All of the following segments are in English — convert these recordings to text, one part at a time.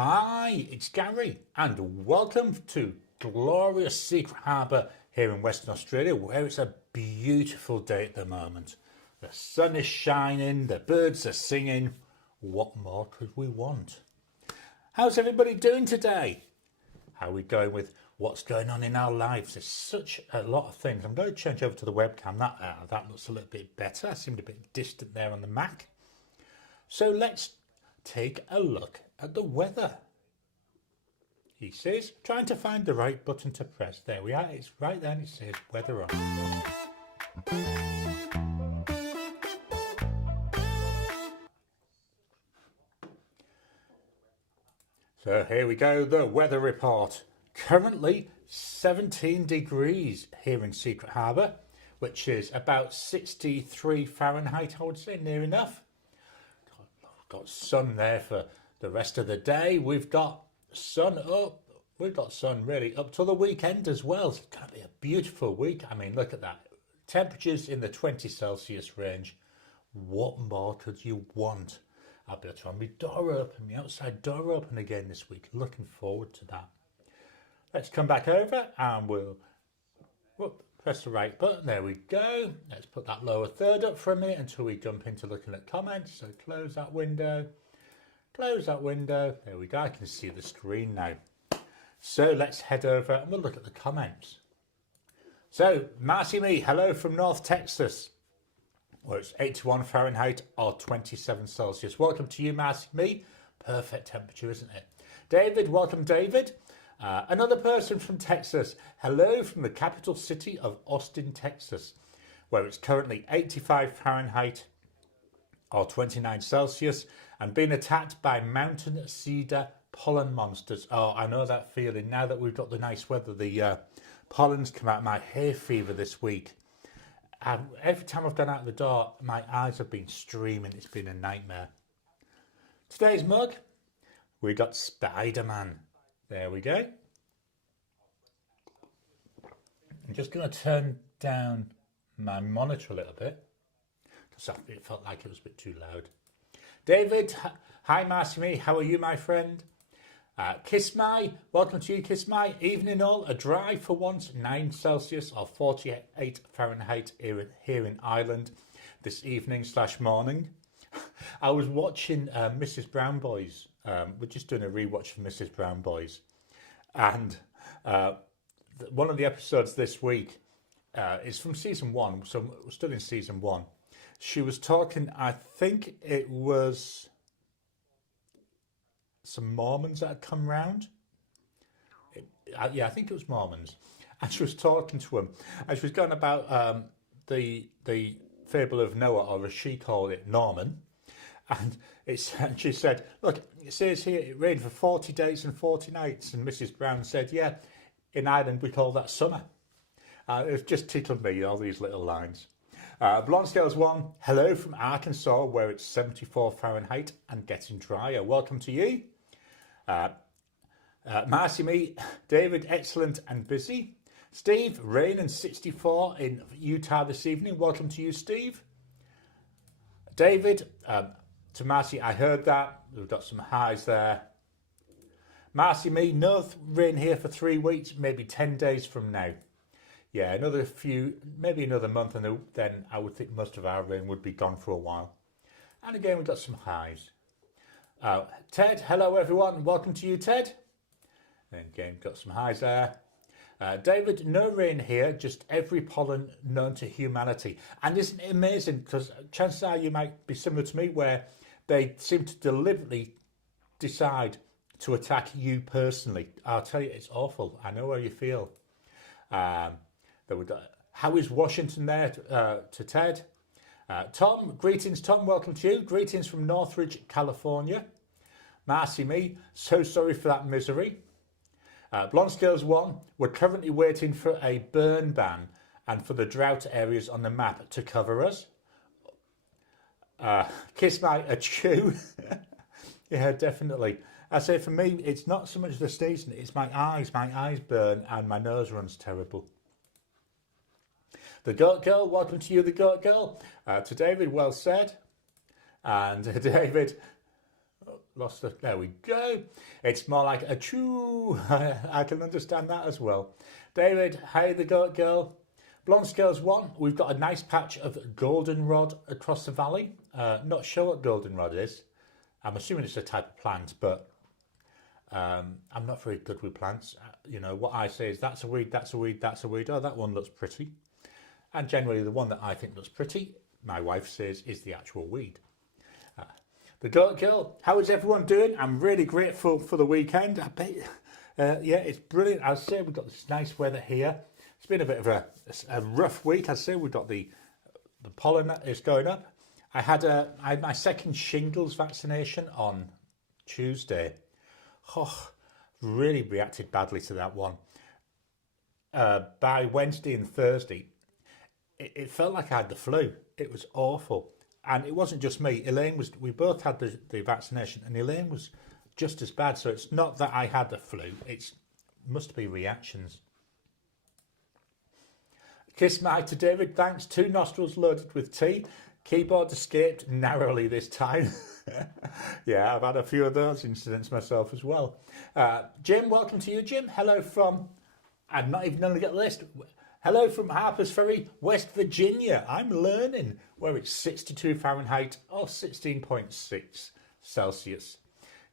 Hi, it's Gary and welcome to glorious Secret Harbour here in Western Australia, where it's a beautiful day at the moment. The sun is shining, the birds are singing. What more could we want? How's everybody doing today? How are we going with what's going on in our lives? There's such a lot of things. I'm going to change over to the webcam. That looks a little bit better. I seemed a bit distant there on the Mac. So let's take a look at the weather. He says, trying to find the right button to press. There we are. It's right there and it says weather on. So here we go, the weather report. Currently 17 degrees here in Secret Harbour, which is about 63 Fahrenheit, I would say, near enough. Got sun there for the rest of the day. We've got sun up. We've got sun really up till the weekend as well. It's going to be a beautiful week. I mean, look at that. Temperatures in the 20 Celsius range. What more could you want? I'll be able to have my door open, my outside door open again this week. Looking forward to that. Let's come back over and we'll press the right button. There we go. Let's put that lower third up for a minute until we jump into looking at comments. So close that window. Close that window. There we go. I can see the screen now. So let's head over and we'll look at the comments. So Marcy Me, hello from North Texas. Well, it's 81 Fahrenheit or 27 Celsius. Welcome to you, Marcy Me. Perfect temperature, isn't it? David, welcome, David. Another person from Texas. Hello from the capital city of Austin, Texas, where it's currently 85 Fahrenheit or 29 Celsius and being attacked by mountain cedar pollen monsters. Oh, I know that feeling. Now that we've got the nice weather, the pollens come out. My hay fever this week. Every time I've gone out the door, my eyes have been streaming. It's been a nightmare. Today's mug, we got Spider-Man. There we go. I'm just going to turn down my monitor a little bit because it felt like it was a bit too loud. David, hi Marcy Me, how are you, my friend? Kiss My, welcome to you, Kiss My. Evening all, a dry for once, 9 Celsius or 48 Fahrenheit here in Ireland this evening / morning. I was watching Mrs. Brown Boys. We're just doing a rewatch of Mrs. Brown Boys. And one of the episodes this week is from season 1. So we're still in season 1. She was talking, I think it was some Mormons that had come round. Yeah, I think it was Mormons. And she was talking to them. And she was going about the fable of Noah, or as she called it, Norman. And she said, look, it says here it rained for 40 days and 40 nights. And Mrs. Brown said, yeah, in Ireland we call that summer. It just tickled me, all these little lines. Blonde Scales 1, hello from Arkansas, where it's 74 Fahrenheit and getting drier. Welcome to you. Marcy Me, David, excellent and busy. Steve, rain and 64 in Utah this evening. Welcome to you, Steve. David, to Marcy, I heard that. We've got some highs there. Marcy Me, no rain here for 3 weeks, maybe 10 days from now. Yeah, another few, maybe another month, and then I would think most of our rain would be gone for a while. And again, we've got some highs. Ted, hello everyone. Welcome to you, Ted. And again, got some highs there. David, no rain here, just every pollen known to humanity. And isn't it amazing? Because chances are you might be similar to me, where they seem to deliberately decide to attack you personally. I'll tell you, it's awful. I know how you feel. How is Washington there to Ted? Tom, greetings, Tom. Welcome to you. Greetings from Northridge, California. Marcy Me, so sorry for that misery. Blonde Scales 1, we're currently waiting for a burn ban and for the drought areas on the map to cover us. Kiss My achoo. Yeah, definitely. I say for me, it's not so much the sneezing, it's my eyes. My eyes burn and my nose runs terrible. The Goat Girl, welcome to you, the Goat Girl. To David, well said. And David, lost the, there we go. It's more like a chew. I can understand that as well. David, hey the goat girl. Blonde Scales 1, we've got a nice patch of goldenrod across the valley. Not sure what goldenrod is. I'm assuming it's a type of plant, but I'm not very good with plants. You know, what I say is that's a weed, that's a weed, that's a weed. Oh, that one looks pretty. And generally the one that I think looks pretty, my wife says, is the actual weed. The Goat Girl, how is everyone doing? I'm really grateful for the weekend. I bet, yeah, it's brilliant. I'd say we've got this nice weather here. It's been a bit of a rough week. I'd say we've got the pollen is going up. I had my second shingles vaccination on Tuesday. Oh, really reacted badly to that one. By Wednesday and Thursday, it felt like I had the flu. It was awful. And it wasn't just me. We both had the vaccination, and Elaine was just as bad. So it's not that I had the flu. It must be reactions. Kiss my to David, thanks. 2 nostrils loaded with tea. Keyboard escaped narrowly this time. Yeah, I've had a few of those incidents myself as well. Jim, welcome to you, Jim. Hello from, I'm not even going to get the list. Hello from Harpers Ferry, West Virginia. I'm learning where it's 62 Fahrenheit or 16.6 Celsius.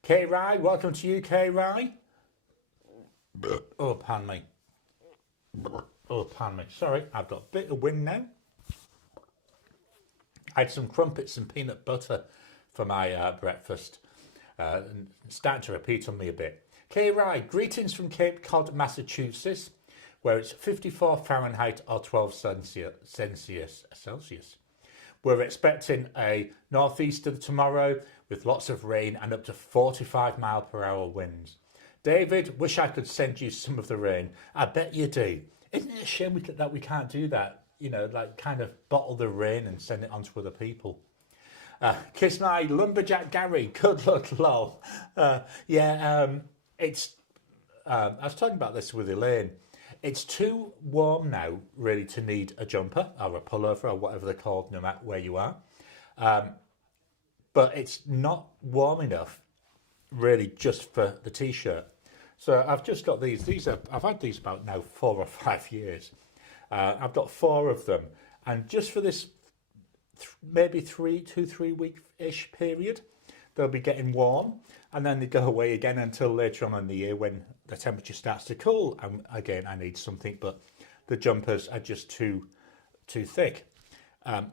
K. Rye, welcome to you, K. Rye. Oh, pardon me. Oh, pardon me. Sorry, I've got a bit of wind now. I had some crumpets and peanut butter for my breakfast. Starting to repeat on me a bit. K. Rye, greetings from Cape Cod, Massachusetts, where it's 54 Fahrenheit or 12 Celsius. We're expecting a northeaster tomorrow with lots of rain and up to 45-mile-per-hour winds. David, wish I could send you some of the rain. I bet you do. Isn't it a shame that we can't do that? You know, like kind of bottle the rain and send it on to other people. Kiss my lumberjack Gary. Good luck, lol. It's. I was talking about this with Elaine. It's too warm now, really, to need a jumper or a pullover or whatever they're called, no matter where you are. But it's not warm enough, really, just for the t-shirt. So I've just got these. I've had these about now 4 or 5 years. I've got 4 of them, and just for this maybe 3 week-ish period, they'll be getting warm, and then they go away again until later on in the year when the temperature starts to cool. And again, I need something, but the jumpers are just too thick.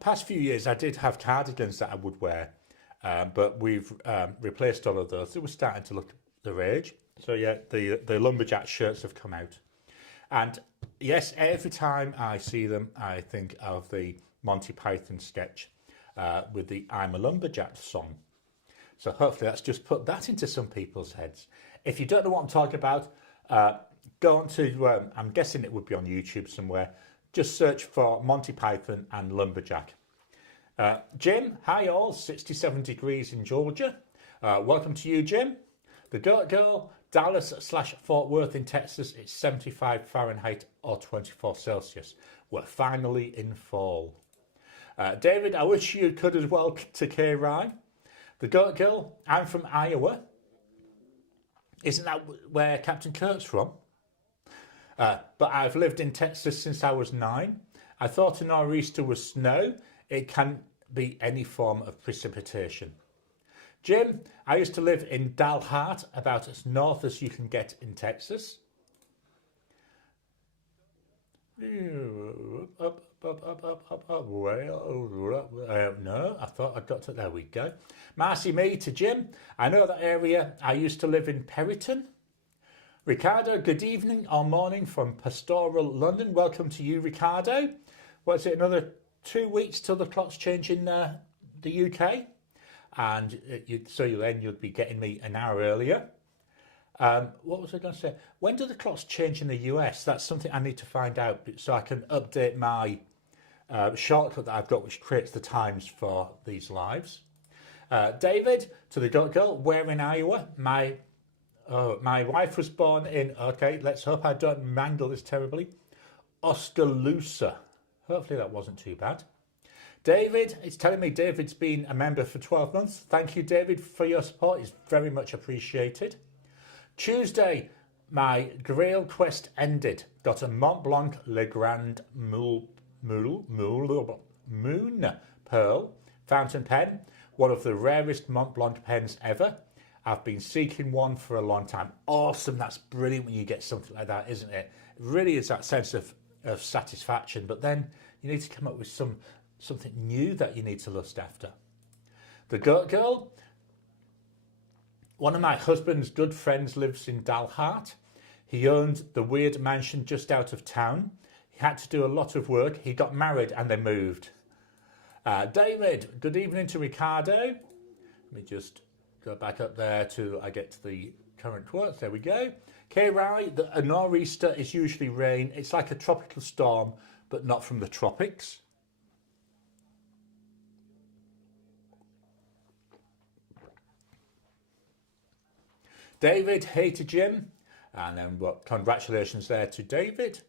Past few years, I did have cardigans that I would wear, but we've replaced all of those. They were starting to look the rage. So yeah, the lumberjack shirts have come out. And yes, every time I see them, I think of the Monty Python sketch with the I'm a Lumberjack song. So hopefully that's just put that into some people's heads. If you don't know what I'm talking about, go on to, I'm guessing it would be on YouTube somewhere. Just search for Monty Python and Lumberjack. Jim, hi all, 67 degrees in Georgia. Welcome to you, Jim. The Goat Girl, Dallas/Fort Worth in Texas, it's 75 Fahrenheit or 24 Celsius. We're finally in fall. David, I wish you could as well to K. Rye. The Goat Girl, I'm from Iowa. Isn't that where Captain Kirk's from? But I've lived in Texas since I was 9. I thought a nor'easter was snow. It can be any form of precipitation. Jim, I used to live in Dalhart, about as north as you can get in Texas. Up, no, I thought I'd got to, there we go. Marcy me to Jim. I know that area. I used to live in Perryton. Ricardo, good evening or morning from pastoral London. Welcome to you, Ricardo. What's it, another 2 weeks till the clocks change in the UK? And you'd be getting me an hour earlier. What was I going to say? When do the clocks change in the US? That's something I need to find out so I can update my shortcut that I've got, which creates the times for these lives. David, to the Goat Girl, where in Iowa? My wife was born in, okay, let's hope I don't mangle this terribly, Oskaloosa. Hopefully that wasn't too bad. David, it's telling me David's been a member for 12 months. Thank you, David, for your support. It's very much appreciated. Tuesday, my Grail quest ended. Got a Mont Blanc Le Grand Moon Pearl fountain pen, one of the rarest Mont Blanc pens ever. I've been seeking one for a long time. Awesome, that's brilliant when you get something like that, isn't it? It really is that sense of satisfaction, but then you need to come up with something new that you need to lust after. The Goat Girl. One of my husband's good friends lives in Dalhart. He owned the weird mansion just out of town. He had to do a lot of work. He got married and they moved. David, good evening to Ricardo. Let me just go back up there till I get to the current quotes. There we go. Kay Rai, a nor'easter is usually rain. It's like a tropical storm, but not from the tropics. David, hey to Jim. And then congratulations there to David.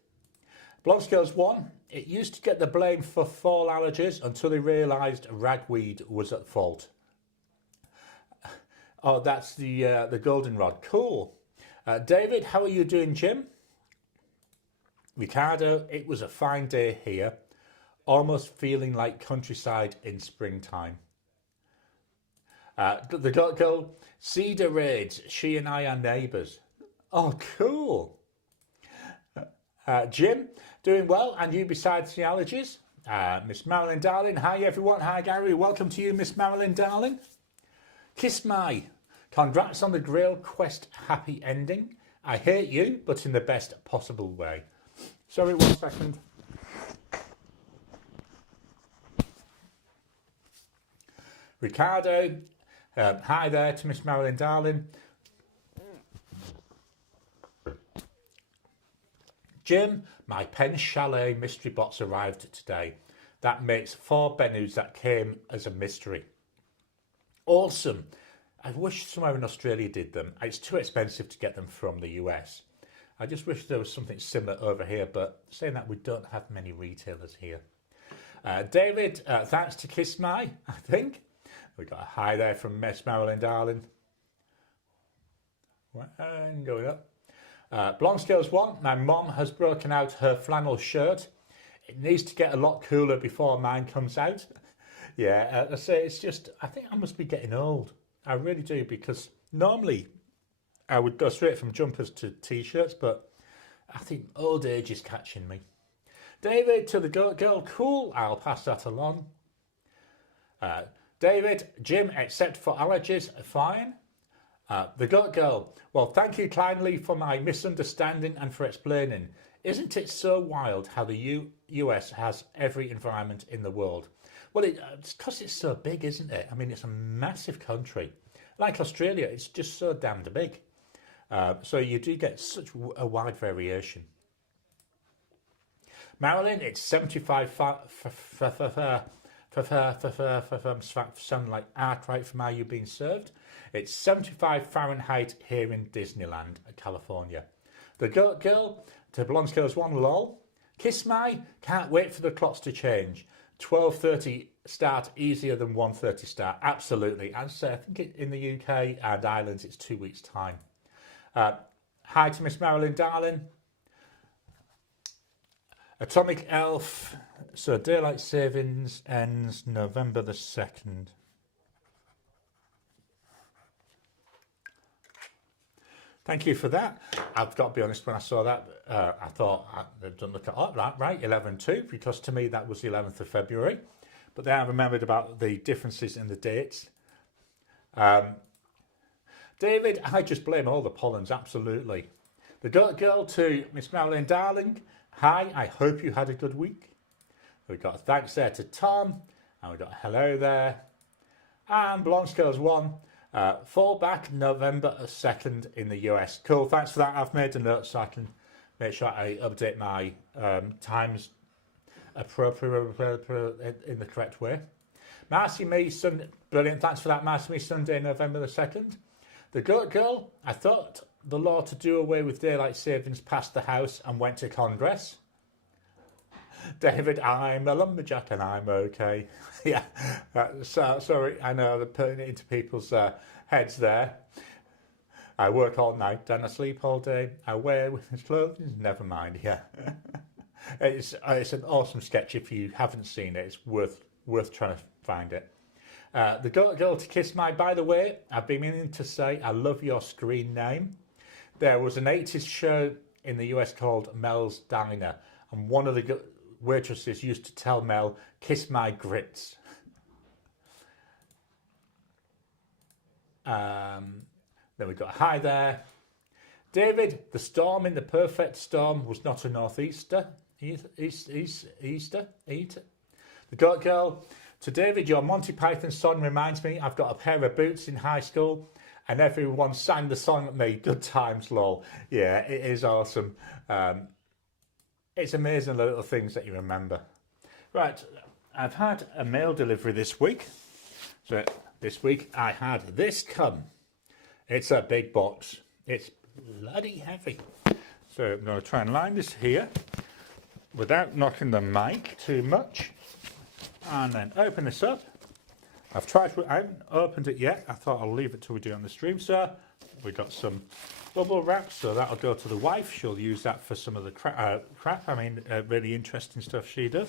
Blonde Scales 1. It used to get the blame for fall allergies until they realised ragweed was at fault. Oh, that's the goldenrod. Cool. David, how are you doing, Jim? Ricardo, it was a fine day here. Almost feeling like countryside in springtime. The Goat Girl, Cedar Raids. She and I are neighbours. Oh, cool. Jim, doing well, and you besides the allergies? Miss Marilyn Darling, hi everyone. Hi Gary, welcome to you, Miss Marilyn Darling. Kiss My, congrats on the Grail Quest happy ending. I hate you, but in the best possible way. Sorry, 1 second. Ricardo, hi there to Miss Marilyn Darling. Jim, my Pen Chalet mystery box arrived today. That makes 4 Benus that came as a mystery. Awesome. I wish somewhere in Australia did them. It's too expensive to get them from the US. I just wish there was something similar over here, but saying that, we don't have many retailers here. David, thanks to Kiss My, I think. We got a hi there from Miss Marilyn Darling. And going up. Blonde Scales 1, my mom has broken out her flannel shirt. It needs to get a lot cooler before mine comes out. Yeah, I say it's just, I think I must be getting old. I really do, because normally I would go straight from jumpers to t-shirts, but I think old age is catching me. David, to the Goat Girl, cool, I'll pass that along. David, Jim, except for allergies, fine. The Goat Girl, well, thank you kindly for my misunderstanding and for explaining. Isn't it so wild how the US has every environment in the world? Well, it's because it's so big, isn't it? I mean, it's a massive country. Like Australia, it's just so damned big. So you do get such a wide variation. Marilyn, it's 75 sound like art right from how you're being served. It's 75 Fahrenheit here in Disneyland, California. The Goat Girl, to Blonde Scales 1, lol. Kiss My, can't wait for the clocks to change. 12:30 start easier than 1:30 start. Absolutely. And so I think in the UK and Ireland it's 2 weeks' time. Hi to Miss Marilyn Darling. Atomic Elf. So daylight savings ends November the 2nd. Thank you for that. I've got to be honest, when I saw that, I thought, it doesn't look at that, right, 11/2, because to me that was the 11th of February. But then I remembered about the differences in the dates. David, I just blame all the pollens, absolutely. The Goat Girl, to Miss Marilyn Darling. Hi, I hope you had a good week. We've got a thanks there to Tom, and we've got a hello there. And Blonde Scales 1. Fall back November 2nd in the US. Cool, thanks for that. I've made a note so I can make sure I update my times appropriate in the correct way. Marcy Me, brilliant, thanks for that. Marcy Me, Sunday, November the 2nd. The Goat Girl, I thought the law to do away with daylight savings passed the House and went to Congress. David, I'm a lumberjack and I'm okay. Yeah, sorry, I know they're putting it into people's heads there. I work all night and I sleep all day. I wear women's clothing. Never mind. Yeah, it's an awesome sketch. If you haven't seen it, it's worth trying to find it. The girl to kiss my. By the way, I've been meaning to say I love your screen name. There was an 80s show in the US called Mel's Diner, and one of the waitresses used to tell Mel, "Kiss my grits." Then we got hi there. David, the storm in the perfect storm was not a northeaster. Easter. The Goat Girl. To David, your Monty Python song reminds me I've got a pair of boots in high school and everyone sang the song at me. Good times, lol. Yeah, it is awesome. It's amazing the little things that you remember. Right, I've had a mail delivery this week. So this week I had this come. It's a big box. It's bloody heavy. So I'm going to try and line this here without knocking the mic too much. And then open this up. I haven't opened it yet. I thought I'll leave it till we do it on the stream. So we got some bubble wrap. So that'll go to the wife. She'll use that for some of the crap. I mean, really interesting stuff she does.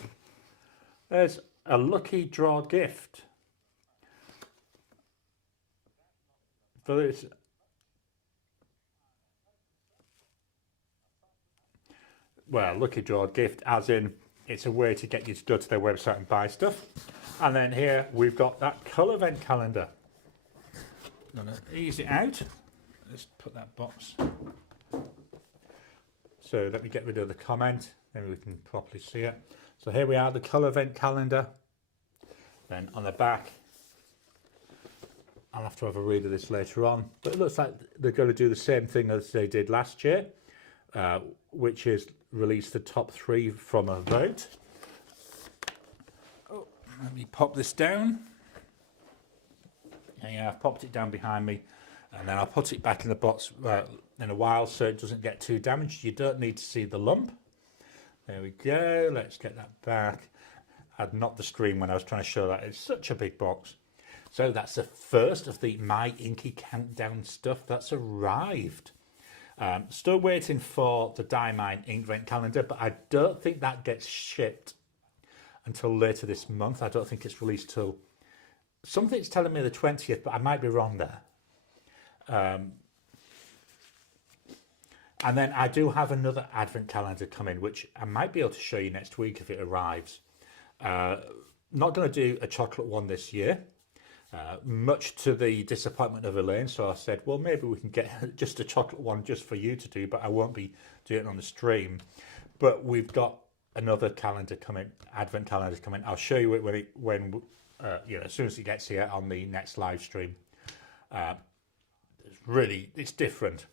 There's a lucky draw gift. For this, well, lucky draw gift as in it's a way to get you to go to their website and buy stuff. And then here we've got that colour event calendar. I'm going to ease it out. Let's put that box. So let me get rid of the comment, then we can properly see it. So here we are, the colour event calendar. Then on the back, I'll have to have a read of this later on, but it looks like they're going to do the same thing as they did last year, which is release the top 3 from a vote. Oh, let me pop this down. Yeah, I've popped it down behind me, and then I'll put it back in the box in a while so it doesn't get too damaged. You don't need to see the lump. There we go. Let's get that back. I'd knocked the screen when I was trying to show that. It's such a big box. So that's the first of the My Inky Countdown stuff that's arrived. Still waiting for the Diamine Inkvent calendar, but I don't think that gets shipped until later this month. I don't think it's released till... Something's telling me the 20th, but I might be wrong there. And then I do have another Advent calendar coming, which I might be able to show you next week if it arrives. Not going to do a chocolate one this year. Much to the disappointment of Elaine, so I said, well, maybe we can get just a chocolate one just for you to do, but I won't be doing it on the stream. But we've got another calendar coming, Advent calendar coming. I'll show you it when as soon as it gets here on the next live stream. It's different.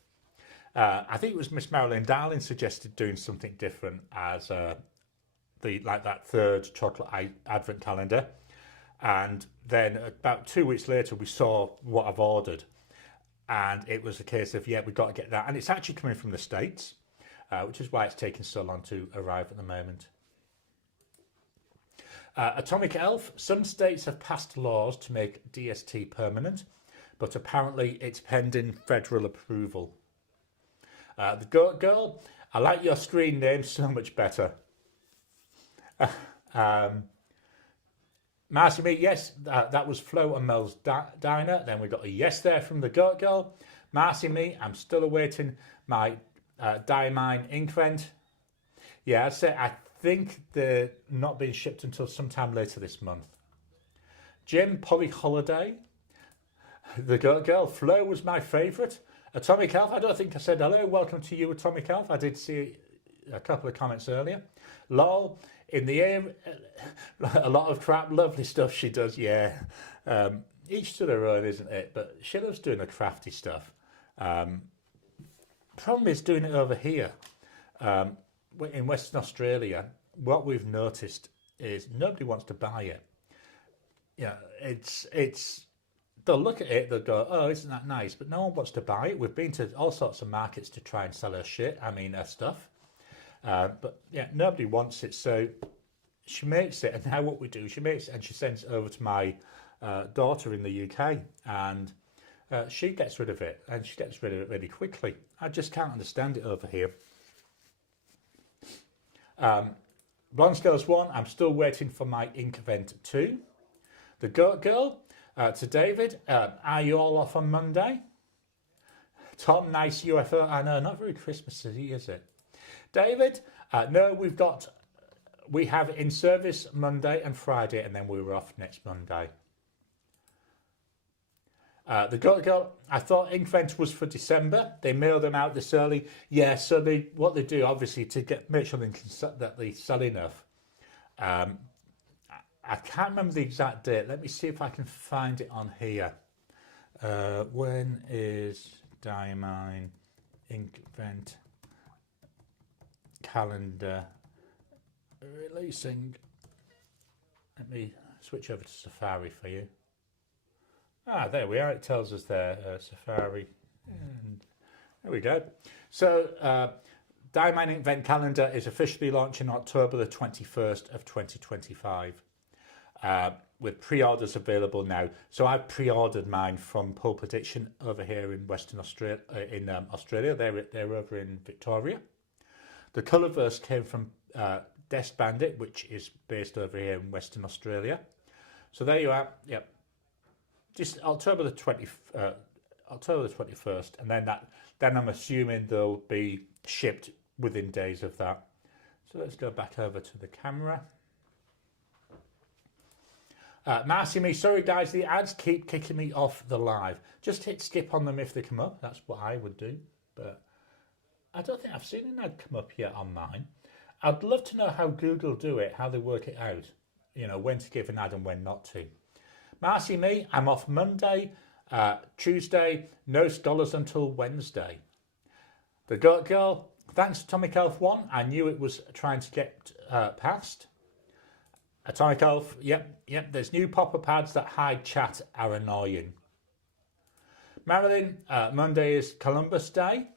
I think it was Miss Marilyn Darling suggested doing something different as that third chocolate Advent calendar. And then about 2 weeks later, we saw what I've ordered. And it was a case of, yeah, we've got to get that. And it's actually coming from the States, which is why it's taking so long to arrive at the moment. Atomic Elf. Some states have passed laws to make DST permanent, but apparently it's pending federal approval. The Goat Girl. I like your screen name so much better. Marcy Me, yes, that was Flo and Mel's Diner. Then we got a yes there from the Goat Girl. Marcy Me, I'm still awaiting my Diamine Inkvent. Yeah, I think they're not being shipped until sometime later this month. Jim, Polly Holiday. The Goat Girl, Flo was my favourite. Atomic Elf, I don't think I said hello. Welcome to you, Atomic Elf. I did see a couple of comments earlier. Lol. In the air, a lot of crap, lovely stuff she does, yeah. Each to their own, isn't it? But she loves doing the crafty stuff. Problem is doing it over here. In Western Australia, what we've noticed is nobody wants to buy it. Yeah, they'll look at it, they'll go, oh, isn't that nice? But no one wants to buy it. We've been to all sorts of markets to try and sell her shit, her stuff. But yeah, nobody wants it, so she makes it. And now what we do, she makes it and she sends it over to my daughter in the UK, and she gets rid of it, and she gets rid of it really quickly. I just can't understand it over here. Blonde Scales 1, I'm still waiting for my Ink Vent 2. The Goat Girl, to David, are you all off on Monday? Tom, nice UFO. I know, not very Christmassy, is it? David, no, we have in service Monday and Friday, and then we were off next Monday. The Goat Girl, I thought Ink Vent was for December. They mail them out this early. Yeah, so what they do, obviously, to make sure that they sell enough. I can't remember the exact date. Let me see if I can find it on here. When is Diamine Ink Vent calendar releasing? Let me switch over to Safari for you. There we are. It tells us there, Safari. And there we go. So, Diamine Ink Vent calendar is officially launching October the 21st of 2025. With pre-orders available now. So I've pre-ordered mine from Pole Prediction over here in Western Australia. Australia, they're over in Victoria. The Colourverse came from Desk Bandit, which is based over here in Western Australia. So there you are. Yep. Just October the 21st, and then I'm assuming they'll be shipped within days of that. So let's go back over to the camera. Marcy me, sorry guys, the ads keep kicking me off the live. Just hit skip on them if they come up. That's what I would do, but I don't think I've seen an ad come up yet on mine. I'd love to know how Google do it, how they work it out. You know, when to give an ad and when not to. Marcy me, I'm off Monday, Tuesday, no scholars until Wednesday. The Goat Girl, thanks Atomic Elf 1, I knew it was trying to get past. Atomic Elf, yep, there's new pop-up ads that hide chat are annoying. Marilyn, Monday is Columbus Day.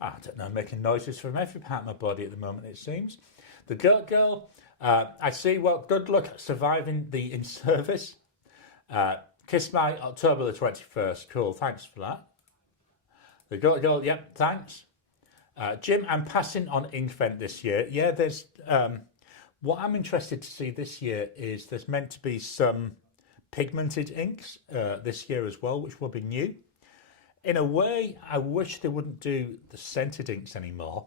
I don't know, making noises from every part of my body at the moment, it seems. The Goat Girl, I see, well, good luck surviving the in-service. Kiss my October the 21st. Cool, thanks for that. The Goat Girl, yep, thanks. Jim, I'm passing on Ink Vent this year. Yeah, there's... what I'm interested to see this year is there's meant to be some pigmented inks this year as well, which will be new. In a way, I wish they wouldn't do the scented inks anymore.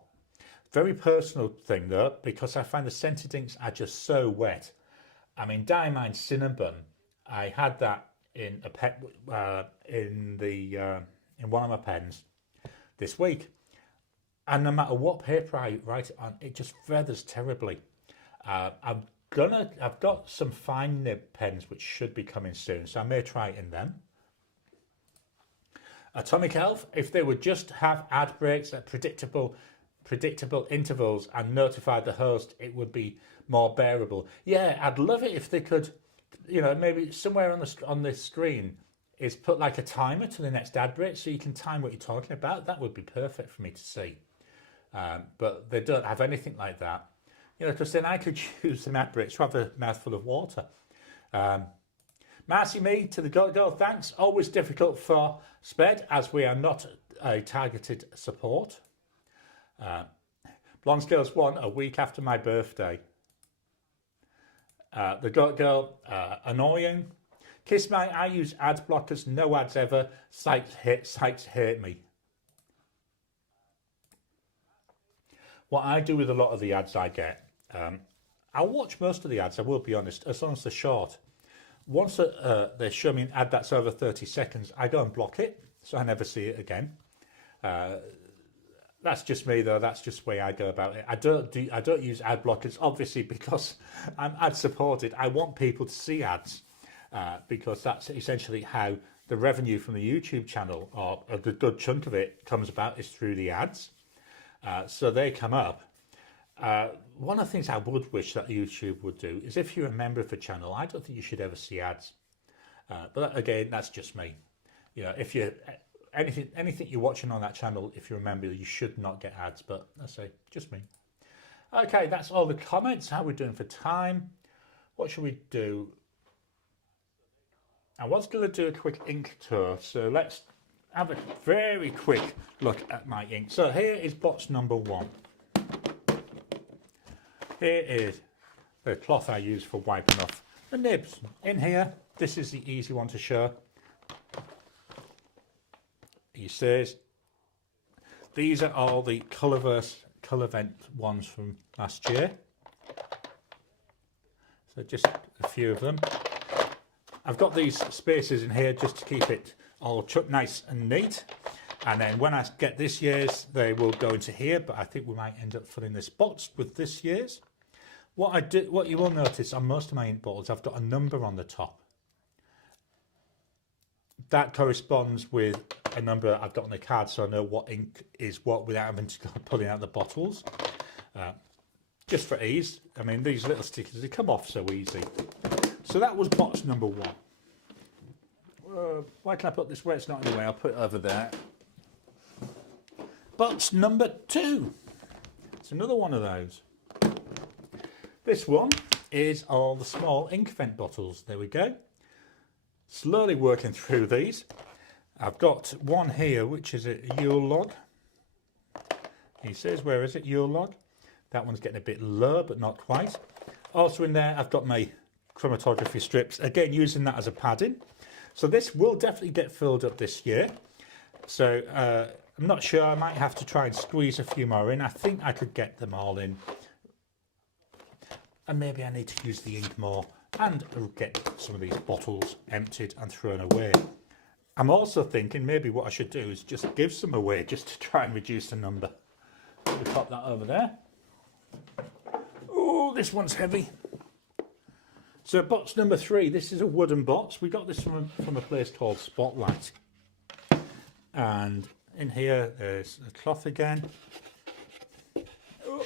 Very personal thing though, because I find the scented inks are just so wet. I mean, Diamine Cinnabon, I had that in a pet in one of my pens this week, and no matter what paper I write it on, it just feathers terribly. I've got some fine nib pens which should be coming soon, so I may try it in them. Atomic Elf, if they would just have ad breaks at predictable intervals and notify the host, it would be more bearable. Yeah, I'd love it if they could, you know, maybe somewhere on the screen is put like a timer to the next ad break so you can time what you're talking about. That would be perfect for me to see. But they don't have anything like that. You know, because then I could use some ad breaks to have a mouthful of water. Marcy me to the Goat Girl, thanks. Always difficult for Sped as we are not a targeted support. Blonde Scales 1, a week after my birthday. The Goat Girl, annoying. Kiss my, I use ad blockers, no ads ever. Sites hate me. What I do with a lot of the ads I get, I'll watch most of the ads, I will be honest, as long as they're short. Once they show me an ad that's over 30 seconds, I go and block it, so I never see it again. That's just me though, that's just the way I go about it. I don't use ad blockers, obviously, because I'm ad supported. I want people to see ads, because that's essentially how the revenue from the YouTube channel, or a good chunk of it, comes about is through the ads. So they come up. One of the things I would wish that YouTube would do is, if you're a member of the channel, I don't think you should ever see ads. But again, that's just me. You know, if you anything you're watching on that channel, if you remember, you should not get ads, but I say, just me. Okay, that's all the comments. How are we doing for time? What should we do? I was going to do a quick ink tour, so let's have a very quick look at my ink. So here is box number 1. Here is the cloth I use for wiping off the nibs. In here, this is the easy one to show. He says these are all the Colourvent ones from last year. So just a few of them. I've got these spaces in here just to keep it all nice and neat. And then when I get this year's, they will go into here, but I think we might end up filling this box with this year's. What you will notice on most of my ink bottles, I've got a number on the top. That corresponds with a number I've got on the card, so I know what ink is what without having to go pulling out the bottles. Just for ease. I mean, these little stickers, they come off so easy. So that was box number 1. Why can I put this where it's not in the way? I'll put it over there. Box number 2. It's another one of those. This one is all the small Inkvent bottles. There we go. Slowly working through these. I've got one here which is a Yule log. He says, where is it? Yule log. That one's getting a bit low, but not quite. Also in there, I've got my chromatography strips, again using that as a padding. So this will definitely get filled up this year. So I'm not sure, I might have to try and squeeze a few more in. I think I could get them all in. And maybe I need to use the ink more and get some of these bottles emptied and thrown away. I'm also thinking maybe what I should do is just give some away just to try and reduce the number. Let me pop that over there. Oh, this one's heavy. So box number 3, this is a wooden box. We got this from a place called Spotlight. And in here, there's a cloth again. Oh,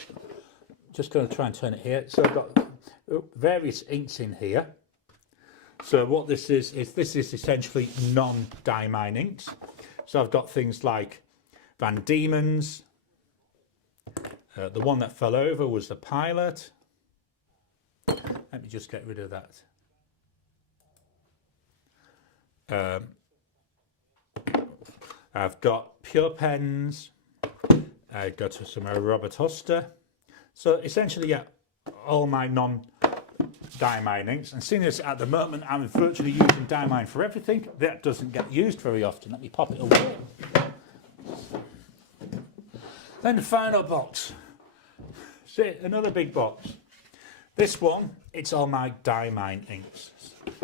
just going to try and turn it here. So I've got various inks in here. So what this is essentially non-dye mine inks. So I've got things like Van Diemen's. The one that fell over was the Pilot. Let me just get rid of that. I've got Pure Pens. I've got some Robert Hoster. So essentially, yeah, all my non-dye mine inks. And seeing as at the moment I'm virtually using dye mine for everything, that doesn't get used very often. Let me pop it away. Then the final box. See, another big box. This one, it's all my dye mine inks.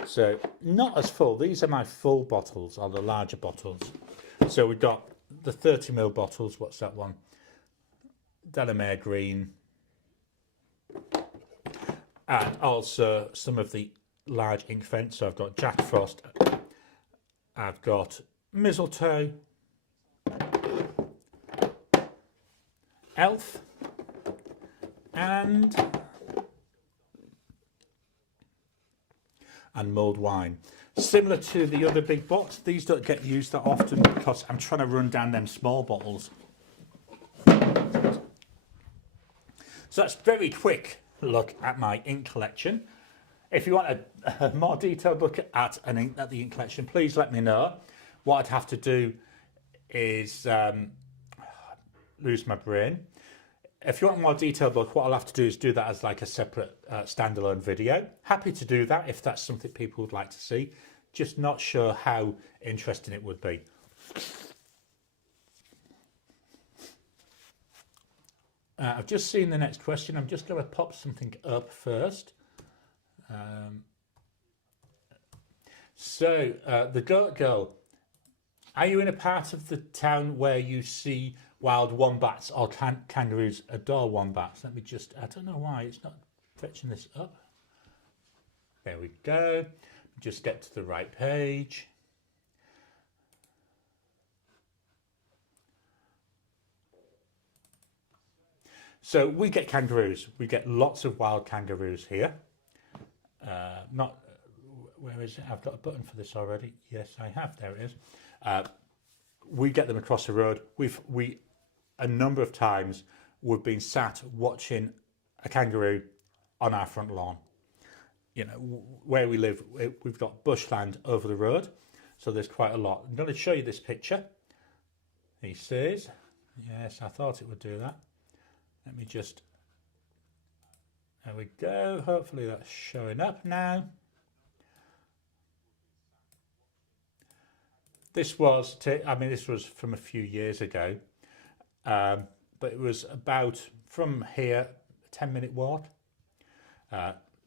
So not as full. These are my full bottles, or the larger bottles. So we've got the 30ml bottles. What's that one? Delamere Green. And also some of the large Inkvent. So I've got Jack Frost. I've got Mistletoe. Elf. And mulled wine. Similar to the other big box, these don't get used that often because I'm trying to run down them small bottles. So that's a very quick look at my ink collection. If you want a more detailed look at the ink collection, please let me know. What I'd have to do is lose my brain. If you want a more detailed look, what I'll have to do is do that as like a separate standalone video. Happy to do that if that's something people would like to see. Just not sure how interesting it would be. I've just seen the next question. I'm just going to pop something up first. The Goat Girl. Are you in a part of the town where you see wild wombats or kangaroos adore wombats? Let me just, I don't know why it's not fetching this up. There we go. Just get to the right page. So we get kangaroos. We get lots of wild kangaroos here. Where is it? I've got a button for this already. Yes, I have. There it is. we get them across the road. We a number of times we've been sat watching a kangaroo on our front lawn. You know, where we live, we've got bushland over the road, so there's quite a lot. I'm going to show you this picture. He says, yes, I thought it would do that. Let me just, there we go. Hopefully that's showing up now. This was, this was from a few years ago, but it was about from here, a 10-minute walk.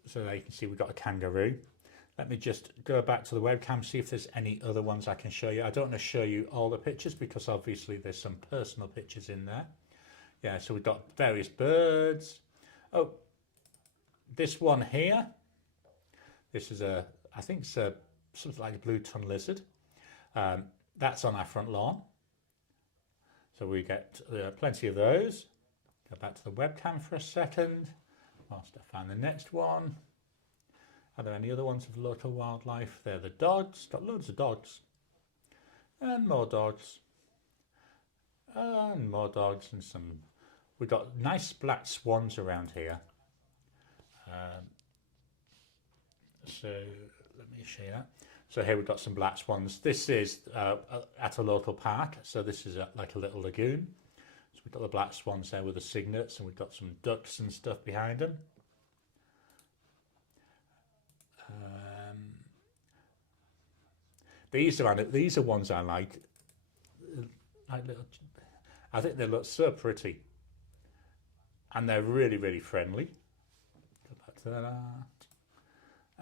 So there you can see we've got a kangaroo. Let me just go back to the webcam, see if there's any other ones I can show you. I don't want to show you all the pictures because obviously there's some personal pictures in there. Yeah, so we've got various birds. Oh, this one here. This is I think it's something like a blue-tongued lizard. That's on our front lawn. So we get plenty of those. Go back to the webcam for a second whilst I find the next one. Are there any other ones of local wildlife? They're the dogs. Got loads of dogs. And more dogs. And more dogs and some. We've got nice black swans around here. So let me show you that. So here we've got some black swans. This is at a local park. So this is like a little lagoon. So we've got the black swans there with the cygnets, and we've got some ducks and stuff behind them. These are ones I like. I think they look so pretty, and they're really, really friendly. Go back to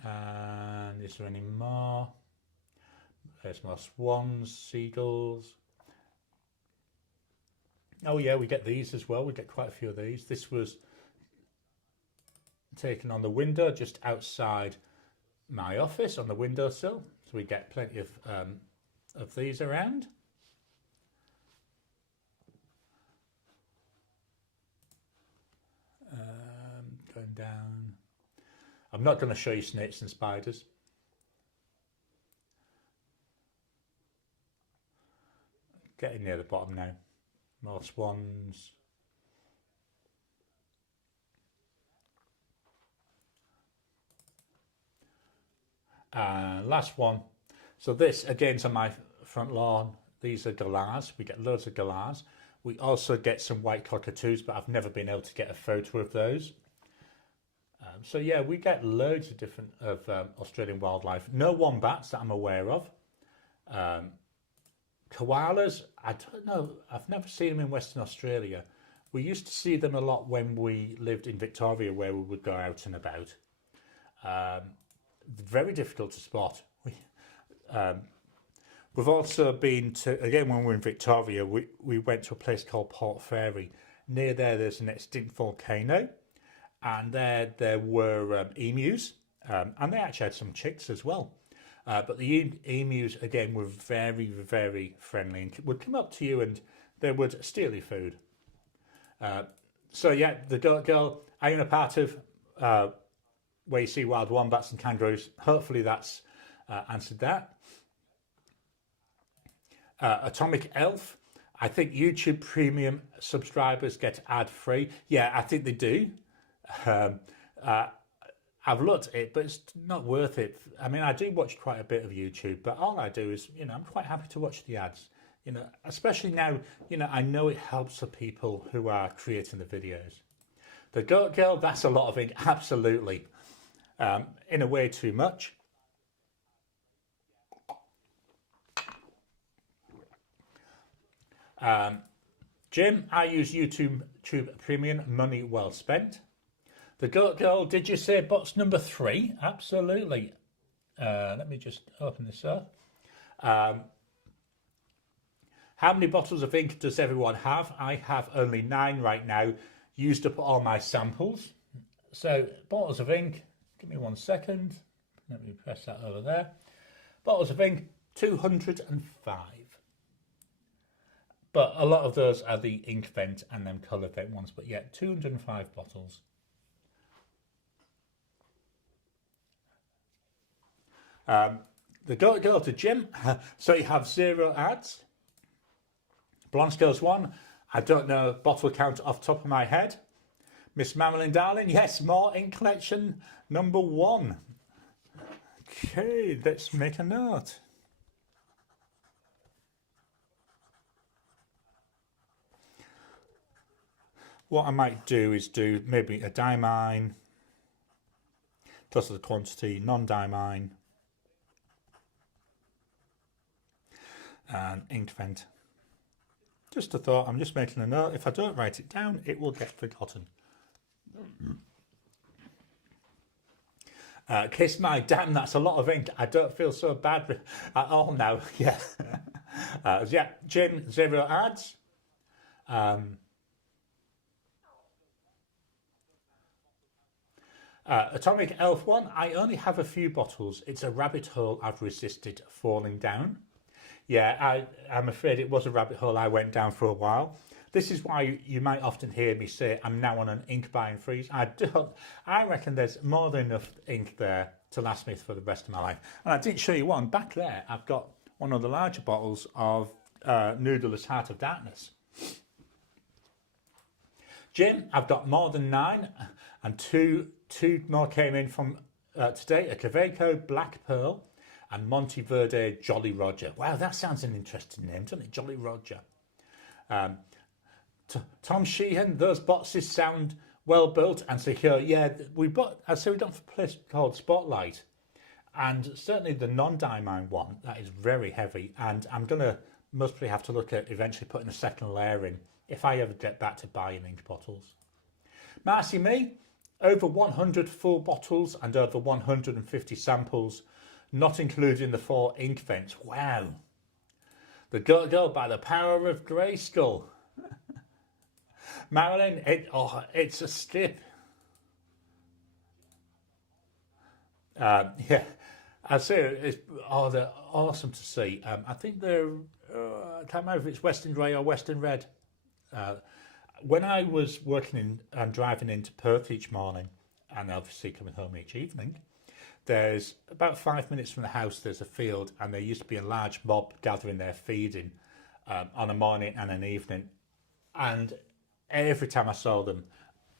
that. And is there any more? There's more swans, seagulls. Oh yeah, we get these as well. We get quite a few of these. This was taken on the window just outside my office on the windowsill. So we get plenty of these around. Going down. I'm not going to show you snakes and spiders. Getting near the bottom now. More swans. Last one. So this again's on my front lawn. These are galahs. We get loads of galahs. We also get some white cockatoos, but I've never been able to get a photo of those. So yeah, we get loads of different Australian wildlife. No wombats that I'm aware of. Koalas, I don't know. I've never seen them in Western Australia. We used to see them a lot when we lived in Victoria, where we would go out and about. Very difficult to spot. We've also been to, again, when we were in Victoria, we went to a place called Port Fairy. Near there's an extinct volcano, and there were emus, and they actually had some chicks as well. But the emus, again, were very, very friendly and would come up to you and they would steal your food. So yeah, the Goat Girl, I am a part of where you see wild wombats and kangaroos. Hopefully that's answered that. Atomic Elf, I think YouTube Premium subscribers get ad-free. Yeah, I think they do. I've looked at it, but it's not worth it. I mean, I do watch quite a bit of YouTube, but all I do is, I'm quite happy to watch the ads. Especially now, I know it helps the people who are creating the videos. The Goat Girl, that's a lot of ink, absolutely. In a way, too much. Jim, I use YouTube Premium, money well spent. The Goat Girl, did you say box number 3? Absolutely. Let me just open this up. How many bottles of ink does everyone have? I have only 9 right now. Used up all my samples. So, bottles of ink, give me 1 second. Let me press that over there. Bottles of ink, 205. But a lot of those are the ink vent and them colour vent ones. But yeah, 205 bottles. The Goat Girl to Jim. So you have 0 ads. Blonde Scales 1, I don't know bottle count off the top of my head. Miss Marilyn Darling, yes, more ink collection number 1. Okay, let's make a note. What I might do is do maybe a diamine, plus of the quantity, non-diamine, and ink vent. Just a thought, I'm just making a note. If I don't write it down, it will get forgotten. Kiss my damn, that's a lot of ink. I don't feel so bad at all now. Yeah. Yeah, Jim, 0 ads. Atomic Elf 1, I only have a few bottles. It's a rabbit hole I've resisted falling down. Yeah, I'm afraid it was a rabbit hole I went down for a while. This is why you might often hear me say I'm now on an ink buying freeze. I reckon there's more than enough ink there to last me for the rest of my life. And I didn't show you one. Back there, I've got one of the larger bottles of Noodler's Heart of Darkness. Jim, I've got more than 9, and two more came in from today. A Caveco Black Pearl and Monteverde Jolly Roger. Wow, that sounds an interesting name, doesn't it? Jolly Roger. Tom Sheehan, those boxes sound well built and secure. Yeah, we done for a place called Spotlight, and certainly the non-diamine one, that is very heavy, and I'm gonna mostly have to look at eventually putting a second layer in if I ever get back to buying ink bottles. Marcy Me, over 100 full bottles and over 150 samples, not including the 4 ink vents. Wow. The Girl by the power of Grayskull. Marilyn, it's a skip. Yeah, I say they're awesome to see. I think they're, I can't remember if it's Western Grey or Western Red. When I was working and driving into Perth each morning, and obviously coming home each evening, there's about 5 minutes from the house, there's a field, and there used to be a large mob gathering there feeding on a morning and an evening. And every time I saw them,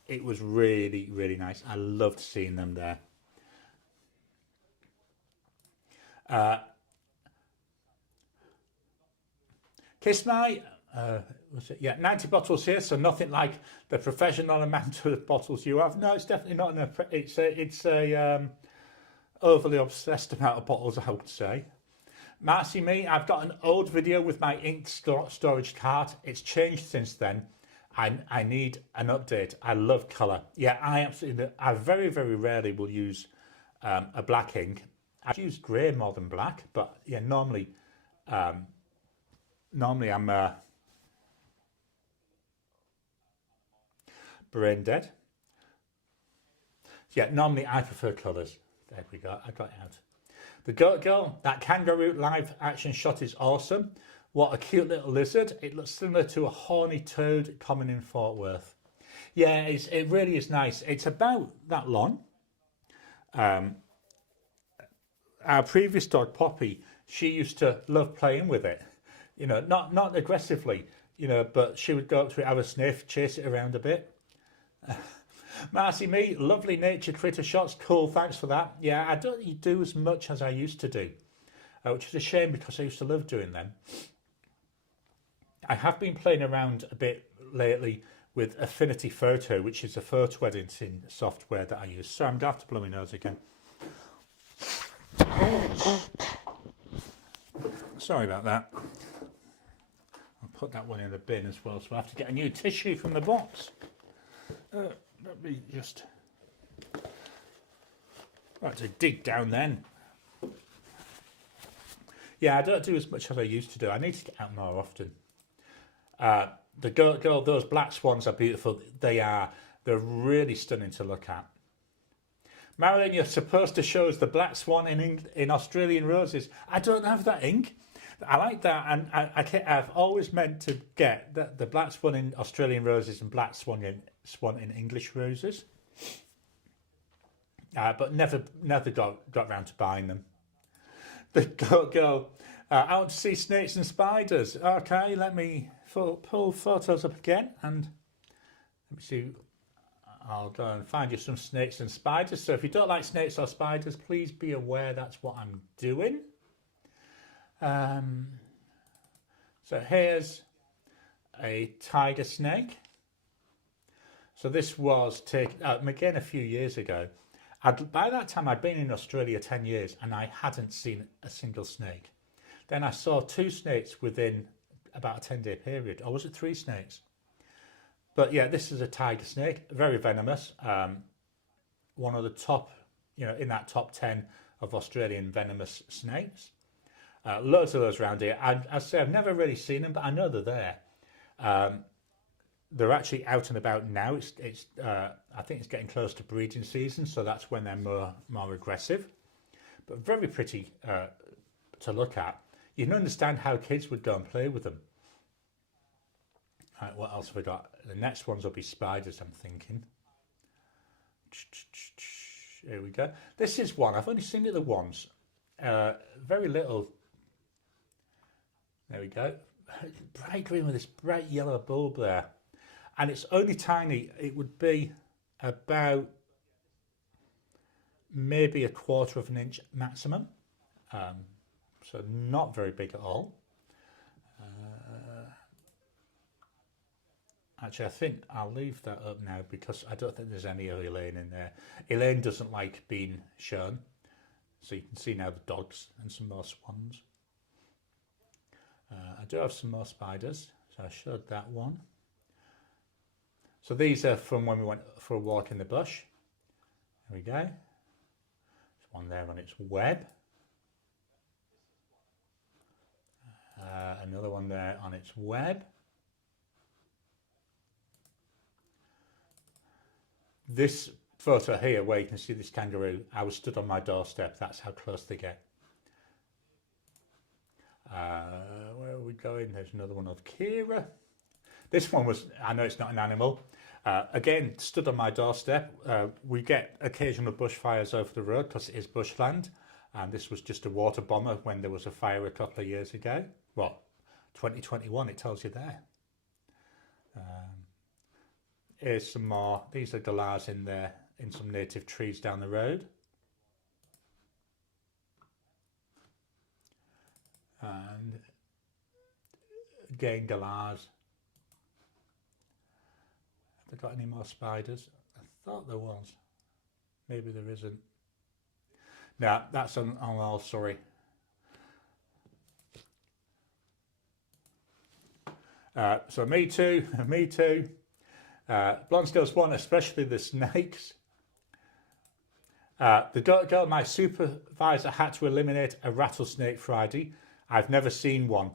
it was really, really nice. I loved seeing them there. Kiss My, was it? Yeah, 90 bottles here, so nothing like the professional amount of bottles you have. No, it's definitely not enough. It's a overly obsessed amount of bottles, I would say. Marcy Me, I've got an old video with my ink storage cart. It's changed since then. I need an update. I love colour. Yeah, I very, very rarely will use a black ink. I use grey more than black, but yeah, normally I'm brain dead. Yeah, normally I prefer colours. There we go, I got it out. The Goat Girl, that kangaroo live action shot is awesome. What a cute little lizard. It looks similar to a horny toad common in Fort Worth. Yeah, it really is nice. It's about that long. Our previous dog, Poppy, she used to love playing with it. You know, not aggressively, you know, but she would go up to it, have a sniff, chase it around a bit. Marcy Me, lovely nature critter shots. Cool, thanks for that. Yeah, I don't do as much as I used to do, which is a shame because I used to love doing them. I have been playing around a bit lately with Affinity Photo, which is a photo editing software that I use. So I'm going to have to blow my nose again. Sorry about that. I'll put that one in the bin as well, so I have to get a new tissue from the box. Let me just... I have to dig down then. Yeah, I don't do as much as I used to do. I need to get out more often. The girl, those black swans are beautiful. They're really stunning to look at. Marilyn, you're supposed to show us the black swan in Australian roses. I don't have that ink. I like that, and I've always meant to get the black swan in Australian roses and black swan in English roses, but never got round to buying them. The girl, out to see snakes and spiders. Okay, let me pull photos up again, and let me see. I'll go and find you some snakes and spiders. So if you don't like snakes or spiders, please be aware that's what I'm doing. So here's a tiger snake. So this was taken again a few years ago. By that time I'd been in Australia 10 years and I hadn't seen a single snake. Then I saw 2 snakes within about a 10-day period, or was it 3 snakes? But yeah, this is a tiger snake, very venomous. One of the top, in that top 10 of Australian venomous snakes. Loads of those around here. I say I've never really seen them, but I know they're there. They're actually out and about now. I think it's getting close to breeding season, so that's when they're more aggressive. But very pretty to look at. You can understand how kids would go and play with them. Right, what else have we got? The next ones will be spiders, I'm thinking. Here we go. This is one. I've only seen it the once. Very little. There we go. Bright green with this bright yellow bulb there. And it's only tiny. It would be about maybe 1/4 of an inch maximum. So not very big at all. Actually, I think I'll leave that up now because I don't think there's any Elaine in there. Elaine doesn't like being shown. So you can see now the dogs and some more swans. I do have some more spiders, so I showed that one. So these are from when we went for a walk in the bush. There we go. There's one there on its web. Another one there on its web. This photo here, where you can see this kangaroo, I was stood on my doorstep. That's how close they get. Where are we going? There's another one of Kira. This one was, I know it's not an animal. Again, stood on my doorstep. We get occasional bushfires over the road because it is bushland. And this was just a water bomber when there was a fire a couple of years ago. Well, 2021, it tells you there. Here's some more. These are galahs in there, in some native trees down the road. And again, galahs. Have they got any more spiders? I thought there was. Maybe there isn't. No, that's on all, sorry. So me too, me too. Blonsdale's one, especially the snakes. The Dirt Girl, my supervisor had to eliminate a rattlesnake Friday. I've never seen one.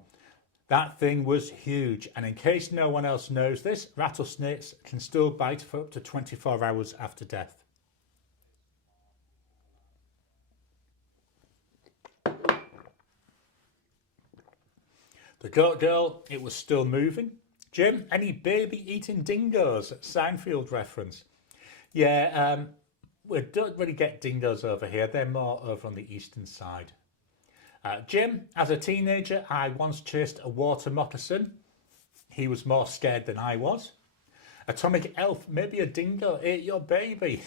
That thing was huge. And in case no one else knows this, rattlesnakes can still bite for up to 24 hours after death. The Goat Girl, it was still moving. Jim, any baby eating dingoes? Seinfeld reference. Yeah, we don't really get dingoes over here. They're more over on the eastern side. Jim, as a teenager, I once chased a water moccasin. He was more scared than I was. Atomic Elf, maybe a dingo ate your baby.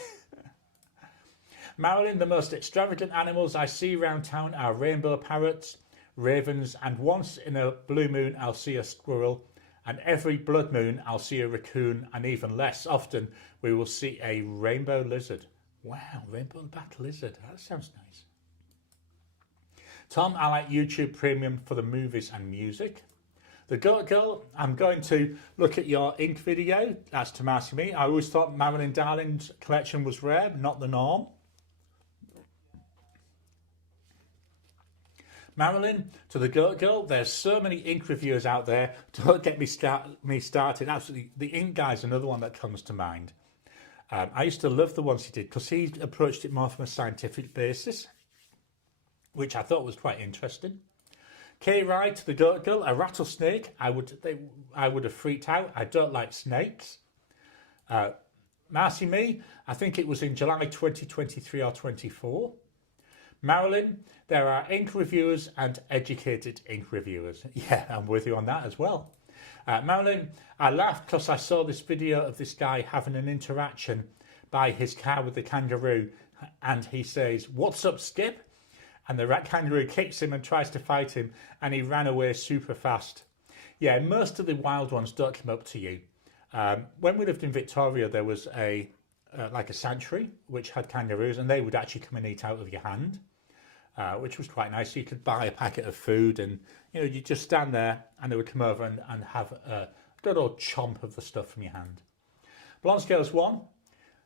Marilyn, the most extravagant animals I see around town are rainbow parrots, ravens, and once in a blue moon I'll see a squirrel, and every blood moon I'll see a raccoon, and even less often we will see a rainbow lizard. Wow, rainbow-backed lizard, that sounds nice. Tom, I like YouTube Premium for the movies and music. The Goat Girl, I'm going to look at your ink video. That's to Marcy me. I always thought Marilyn Darling's collection was rare, not the norm. Marilyn, to the Goat Girl, there's so many ink reviewers out there. Don't get me started. Absolutely, the ink guy's another one that comes to mind. I used to love the ones he did because he approached it more from a scientific basis, which I thought was quite interesting. Kay Ride, to the Goat Girl, a rattlesnake. I would have freaked out. I don't like snakes. Marcy Me, I think it was in July 2023 or 24. Marilyn, there are ink reviewers and educated ink reviewers. Yeah, I'm with you on that as well. Marilyn, I laughed because I saw this video of this guy having an interaction by his car with the kangaroo, and he says, "What's up, Skip?" And the rat kangaroo kicks him and tries to fight him, and he ran away super fast. Yeah, most of the wild ones don't come up to you. When we lived in Victoria, there was like a sanctuary which had kangaroos, and they would actually come and eat out of your hand, which was quite nice. So you could buy a packet of food, and you just stand there, and they would come over and have a good old chomp of the stuff from your hand. But on scales 1,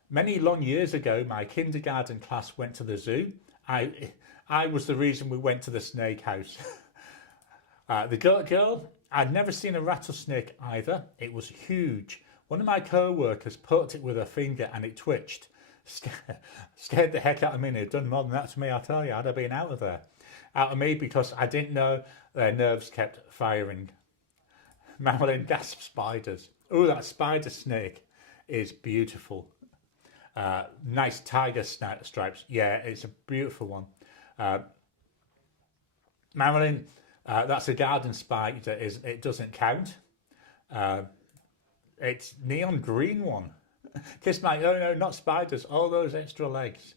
many long years ago, my kindergarten class went to the zoo. I was the reason we went to the snake house. The goat girl, I'd never seen a rattlesnake either. It was huge. One of my co-workers poked it with her finger and it twitched. Scared the heck out of me, and it had done more than that to me, I'll tell you. I'd have been out of there. Out of me because I didn't know their nerves kept firing. Marilyn gasped spiders. Oh, that spider snake is beautiful. Nice tiger stripes. Yeah, it's a beautiful one. Marilyn, that's a garden spider. It doesn't count. It's neon green one. Kiss my, oh no, not spiders, all those extra legs.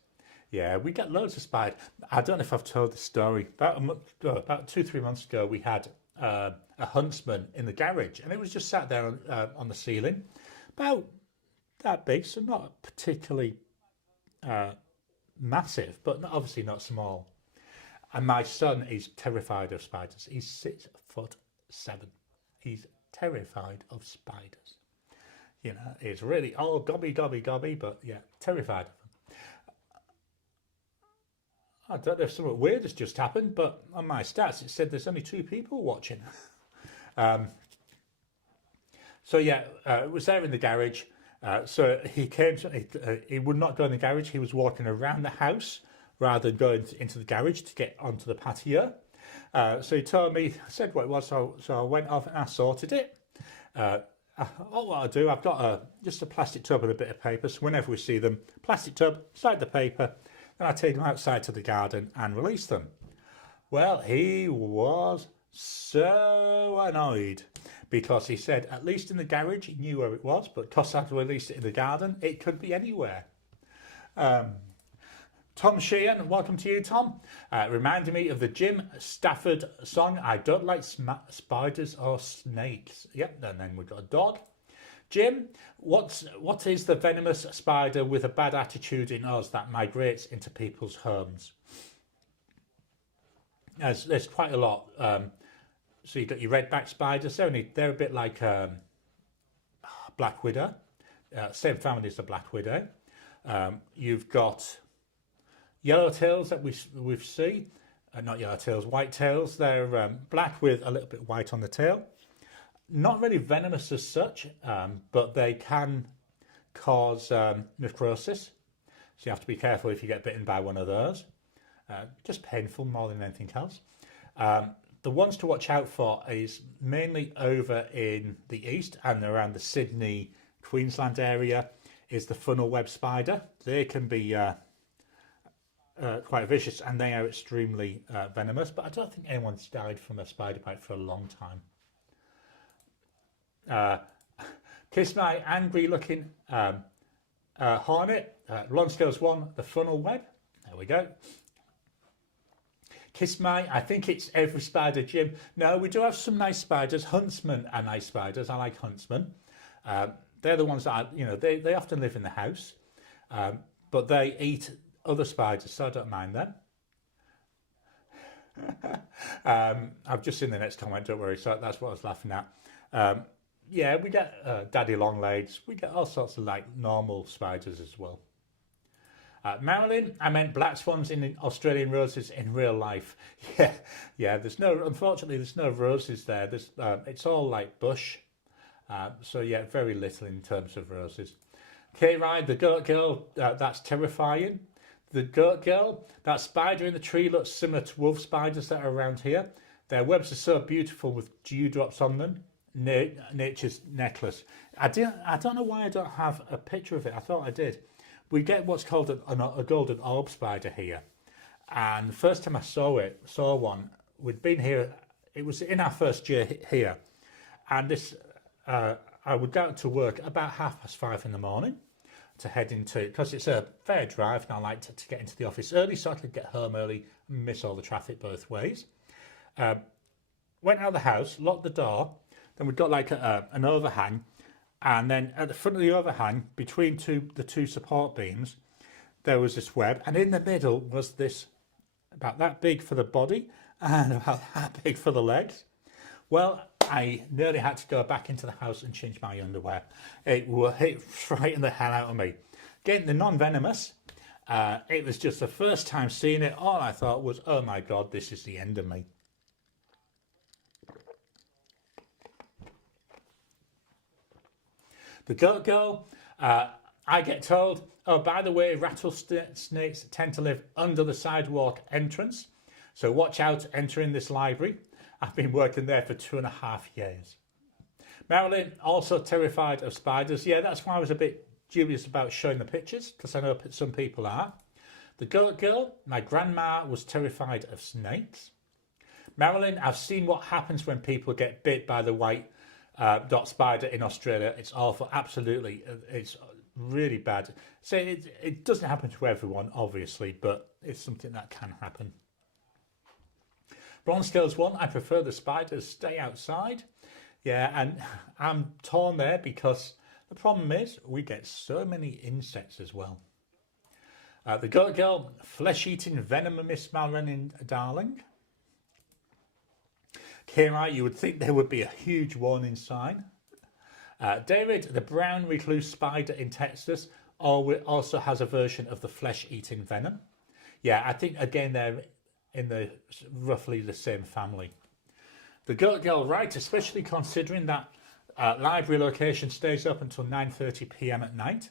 Yeah, we get loads of spiders. I don't know if I've told this story. About 2-3 months ago, we had a huntsman in the garage, and it was just sat there on the ceiling, about that big, so not particularly massive, but obviously not small. And my son is terrified of spiders. He's 6'7". He's terrified of spiders. It's really all gobby, but yeah, terrified of them. I don't know if something weird has just happened, but on my stats it said there's only 2 people watching. So yeah, it was there in the garage. So he came. He would not go in the garage. He was walking around the house rather than going into the garage to get onto the patio. So he told me, said what it was. So I went off and I sorted it. All what I do, I've got just a plastic tub and a bit of paper. So whenever we see them, plastic tub, slide the paper, then I take them outside to the garden and release them. Well, he was so annoyed because he said, at least in the garage, he knew where it was, but because I'd released it in the garden, it could be anywhere. Tom Sheehan, welcome to you, Tom. Reminded me of the Jim Stafford song, I don't like spiders or snakes. Yep, and then we've got a dog. Jim, what is the venomous spider with a bad attitude in us that migrates into people's homes? There's quite a lot. So you've got your redback spiders. They're a bit like black widow. Same family as the black widow. You've got yellowtails that we've seen. Not yellowtails, whitetails. They're black with a little bit white on the tail. Not really venomous as such, but they can cause necrosis. So you have to be careful if you get bitten by one of those. Just painful more than anything else. The ones to watch out for is mainly over in the east and around the Sydney, Queensland area is the funnel web spider. They can be quite vicious and they are extremely venomous, but I don't think anyone's died from a spider bite for a long time. Kiss my angry looking hornet. Long scales 1, the funnel web. There we go. Kiss my, I think it's every spider, Jim. No, we do have some nice spiders. Huntsmen are nice spiders. I like huntsmen. They're the ones that, they often live in the house, but they eat other spiders, so I don't mind them. I've just seen the next comment, don't worry, so that's what I was laughing at. Yeah, we get daddy long-legs. We get all sorts of normal spiders as well. Marilyn, I meant black swans in Australian roses in real life. Yeah. Unfortunately, there's no roses there. It's all like bush. So yeah, very little in terms of roses. K-Ride, the goat girl, that's terrifying. The goat girl, that spider in the tree looks similar to wolf spiders that are around here. Their webs are so beautiful with dewdrops on them. Nature's necklace. I don't know why I don't have a picture of it. I thought I did. We get what's called a golden orb spider here. And the first time I saw one, we'd been here, it was in our first year here. And this I would go to work about 5:30 in the morning to head into, because it's a fair drive and I like to get into the office early so I could get home early and miss all the traffic both ways. Went out of the house, locked the door, then we've got like an overhang, and then at the front of the overhang, between the two support beams, there was this web, and in the middle was this about that big for the body and about that big for the legs. Well, I nearly had to go back into the house and change my underwear. It frightened the hell out of me. Getting the non-venomous, it was just the first time seeing it. All I thought was, oh my God, this is the end of me. The goat girl, I get told, oh, by the way, rattlesnakes tend to live under the sidewalk entrance. So watch out entering this library. I've been working there for 2.5 years. Marilyn, also terrified of spiders. Yeah, that's why I was a bit dubious about showing the pictures, because I know some people are. The goat girl, my grandma was terrified of snakes. Marilyn, I've seen what happens when people get bit by the white dot spider in Australia. It's awful, absolutely. It's really bad. So it doesn't happen to everyone, obviously, but it's something that can happen. Bronze Scales 1, I prefer the spiders stay outside. Yeah, and I'm torn there because the problem is we get so many insects as well. The Goat Girl, flesh-eating venomous Marilyn darling. Kira, you would think there would be a huge warning sign. David, the brown recluse spider in Texas, also has a version of the flesh-eating venom. Yeah, I think again they're in the roughly the same family. The Goat Girl, right, especially considering that library location stays up until 9:30 p.m. at night.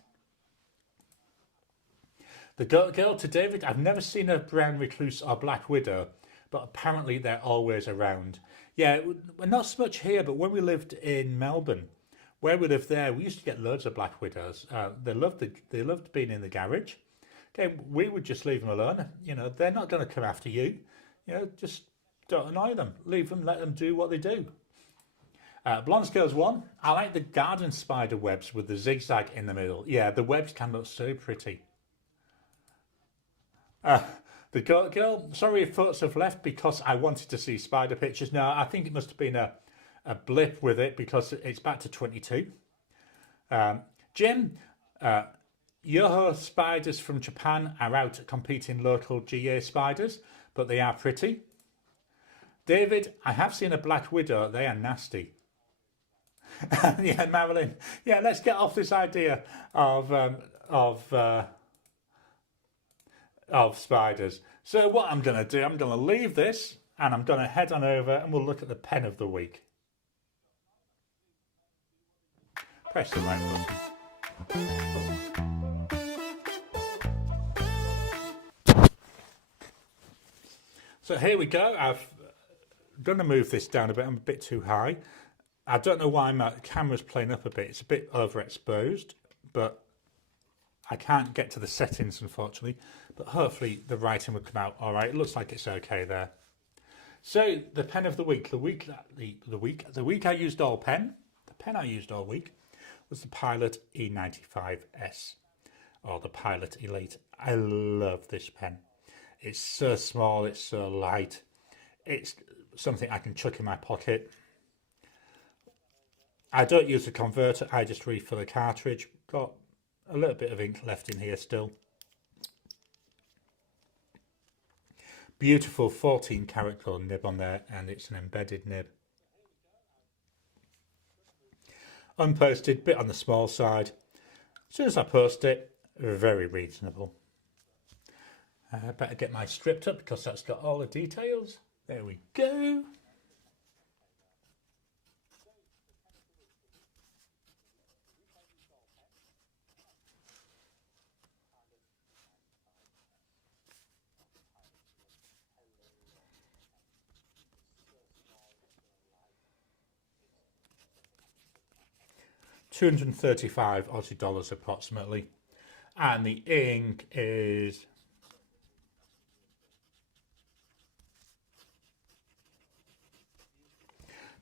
The Goat Girl, to David, I've never seen a brown recluse or black widow, but apparently they're always around. Yeah, not so much here, but when we lived in Melbourne, where we lived there, we used to get loads of black widows. They loved being in the garage. Okay, we would just leave them alone. You know, they're not going to come after you. You know, just don't annoy them. Leave them, let them do what they do. Blonde Scales 1, I like the garden spider webs with the zigzag in the middle. Yeah, the webs can look so pretty. The Goat Girl, sorry if photos have left because I wanted to see spider pictures. No, I think it must have been a blip with it because it's back to 22. Jim, Yoho spiders from Japan are out competing local GA spiders, but they are pretty. David, I have seen a black widow. They are nasty. Yeah, Marilyn. Yeah, let's get off this idea of spiders. So what I'm going to do, I'm going to leave this and I'm going to head on over and we'll look at the pen of the week. Press the right button. So here we go. I'm going to move this down a bit. I'm a bit too high. I don't know why my camera's playing up a bit. It's a bit overexposed, but I can't get to the settings, unfortunately. But hopefully the writing will come out all right. It looks like it's okay there. So the pen of the week. The week I used all pen. The pen I used all week was the Pilot E95S, or the Pilot Elite. I love this pen. It's so small, it's so light. It's something I can chuck in my pocket. I don't use a converter, I just refill the cartridge. Got a little bit of ink left in here still. Beautiful 14 character nib on there, and it's an embedded nib. Unposted, bit on the small side. As soon as I post it, very reasonable. I better get my stripped up because that's got all the details. There we go. $235 Aussie dollars approximately, and the ink is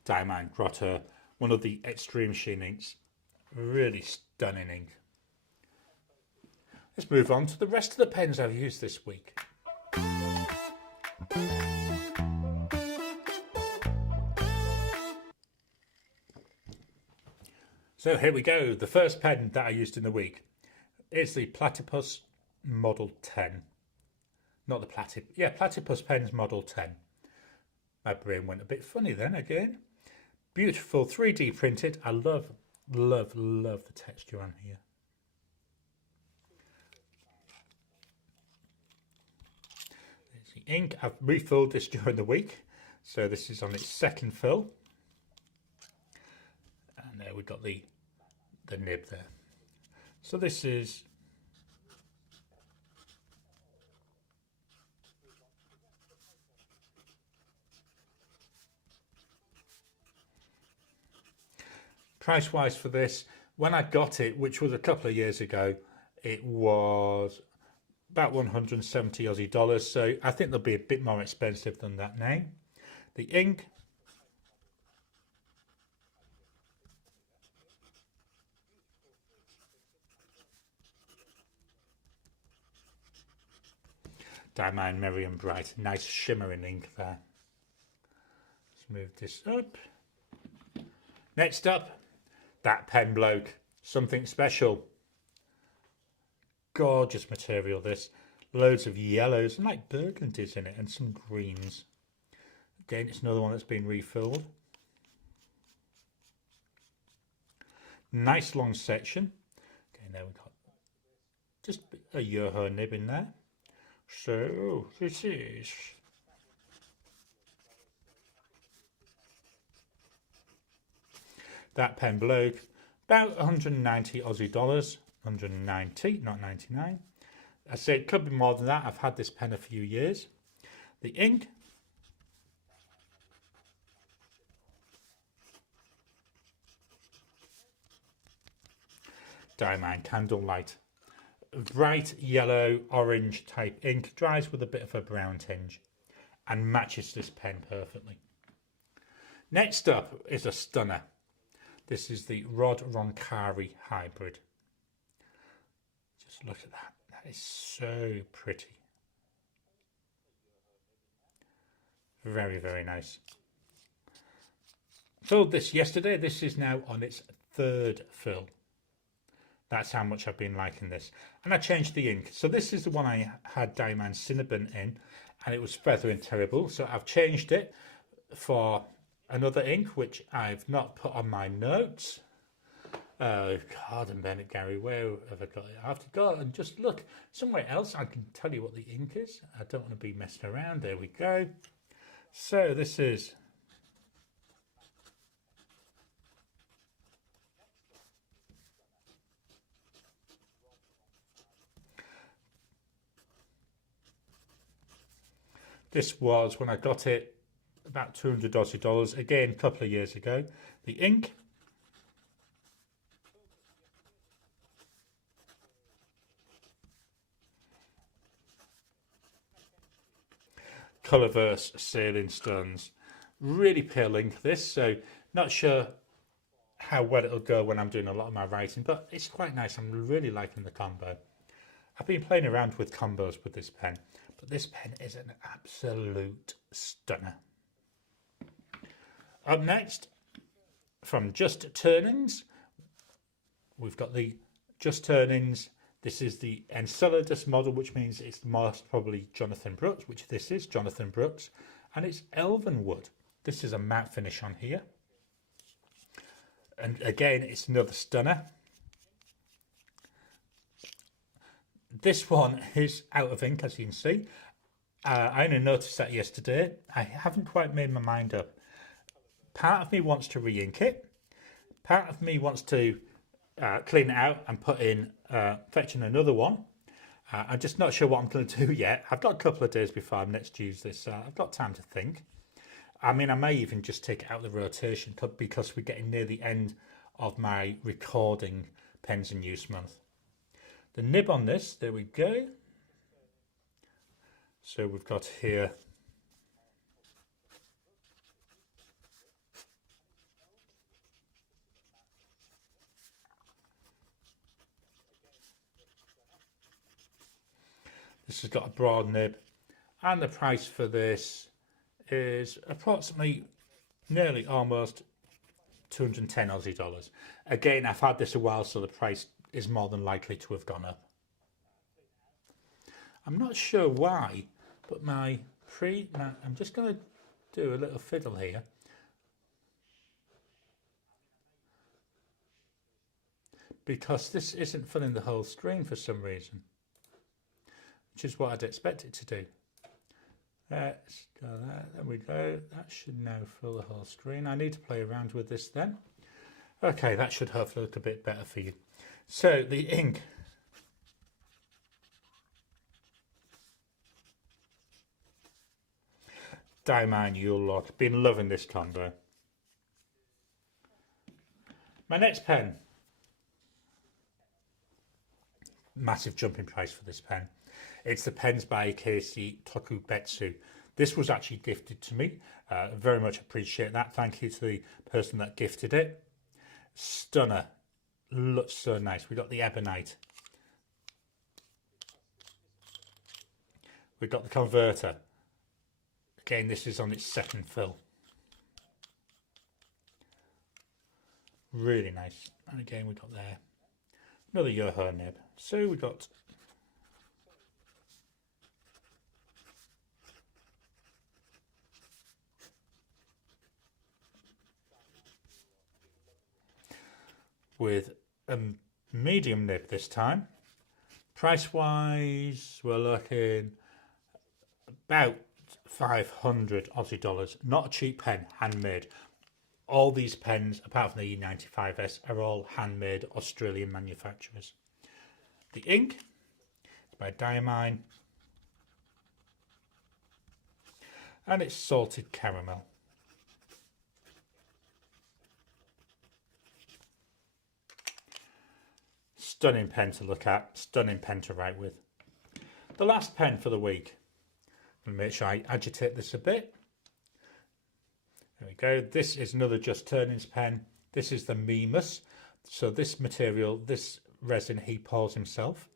Diamond Grotto one of the Extreme Sheen inks. Really stunning ink. Let's move on to the rest of the pens I've used this week. So here we go. The first pen that I used in the week is the Platypus Model 10. Not the Platypus Pens Model 10. My brain went a bit funny then again. Beautiful 3D printed. I love the texture on here. There's the ink. I've refilled this during the week, so this is on its second fill. And there we've got the nib there. So this is price wise for this. When I got it, which was a couple of years ago, it was about 170 Aussie dollars. So I think they'll be a bit more expensive than that now. The ink, Diamond Merry and Bright. Nice shimmering ink there. Let's move this up. Next up, that pen bloke. Something special. Gorgeous material this. Loads of yellows and like burgundies in it and some greens. Again, it's another one that's been refilled. Nice long section. Okay, there we got just a Yoho nib in there. So this is that pen bloke, about 190 Aussie dollars, 190, not 99. I say it could be more than that. I've had this pen a few years. The ink, Diamond Candlelight. Bright yellow orange type ink, dries with a bit of a brown tinge and matches this pen perfectly. Next up is a stunner. This is the Rod Roncari Hybrid. Just look at that. That is so pretty. Very, very nice. Filled this yesterday. This is now on its third fill. That's how much I've been liking this. And I changed the ink. So this is the one I had Diamond Cinnabon in, and it was feathering terrible. So I've changed it for another ink, which I've not put on my notes. Oh, God, and Bennett Gary, where have I got it? I have to go and just look somewhere else. I can tell you what the ink is. I don't want to be messing around. There we go. So this is this was when I got it about 200 Aussie dollars, again a couple of years ago. The ink, Colourverse Sailing Stones. Really pale ink this, so not sure how well it'll go when I'm doing a lot of my writing, but it's quite nice. I'm really liking the combo. I've been playing around with combos with this pen, but this pen is an absolute stunner. Up next, from Just Turnings, we've got the Just Turnings. This is the Enceladus model, which means it's most probably Jonathan Brooks, which this is Jonathan Brooks, and it's Elvenwood. This is a matte finish on here. And again, it's another stunner. This one is out of ink, as you can see. I only noticed that yesterday. I haven't quite made my mind up. Part of me wants to re-ink it. Part of me wants to clean it out and put in, fetching another one. I'm just not sure what I'm going to do yet. I've got a couple of days before I next use this. I've got time to think. I mean, I may even just take it out of the rotation because we're getting near the end of my recording Pens in Use month. The nib on this, there we go. So we've got here This has got a broad nib, and the price for this is approximately nearly almost 210 Aussie dollars. Again, I've had this a while, so the price is more than likely to have gone up. I'm not sure why, but I'm just going to do a little fiddle here. Because this isn't filling the whole screen for some reason, which is what I'd expect it to do. Let's go there, there we go. That should now fill the whole screen. I need to play around with this then. Okay, that should hopefully look a bit better for you. So the ink. Diamine Yule Log. Been loving this combo. My next pen. Massive jump in price for this pen. It's the pens by Casey Tokubetsu. This was actually gifted to me. Very much appreciate that. Thank you to the person that gifted it. Stunner. Looks so nice. We got the Ebonite. We've got the converter. Again, this is on its second fill. Really nice. And again, we got there another Yoho nib. So we got with a medium nib this time. Price wise, we're looking about 500 Aussie dollars. Not a cheap pen, handmade. All these pens, apart from the E95S, are all handmade Australian manufacturers. The ink is by Diamine, and it's salted caramel. Stunning pen to look at, stunning pen to write with. The last pen for the week. I'll make sure I agitate this a bit. There we go. This is another Just Turnings pen. This is the Mimus. So this material, this resin, he pours himself.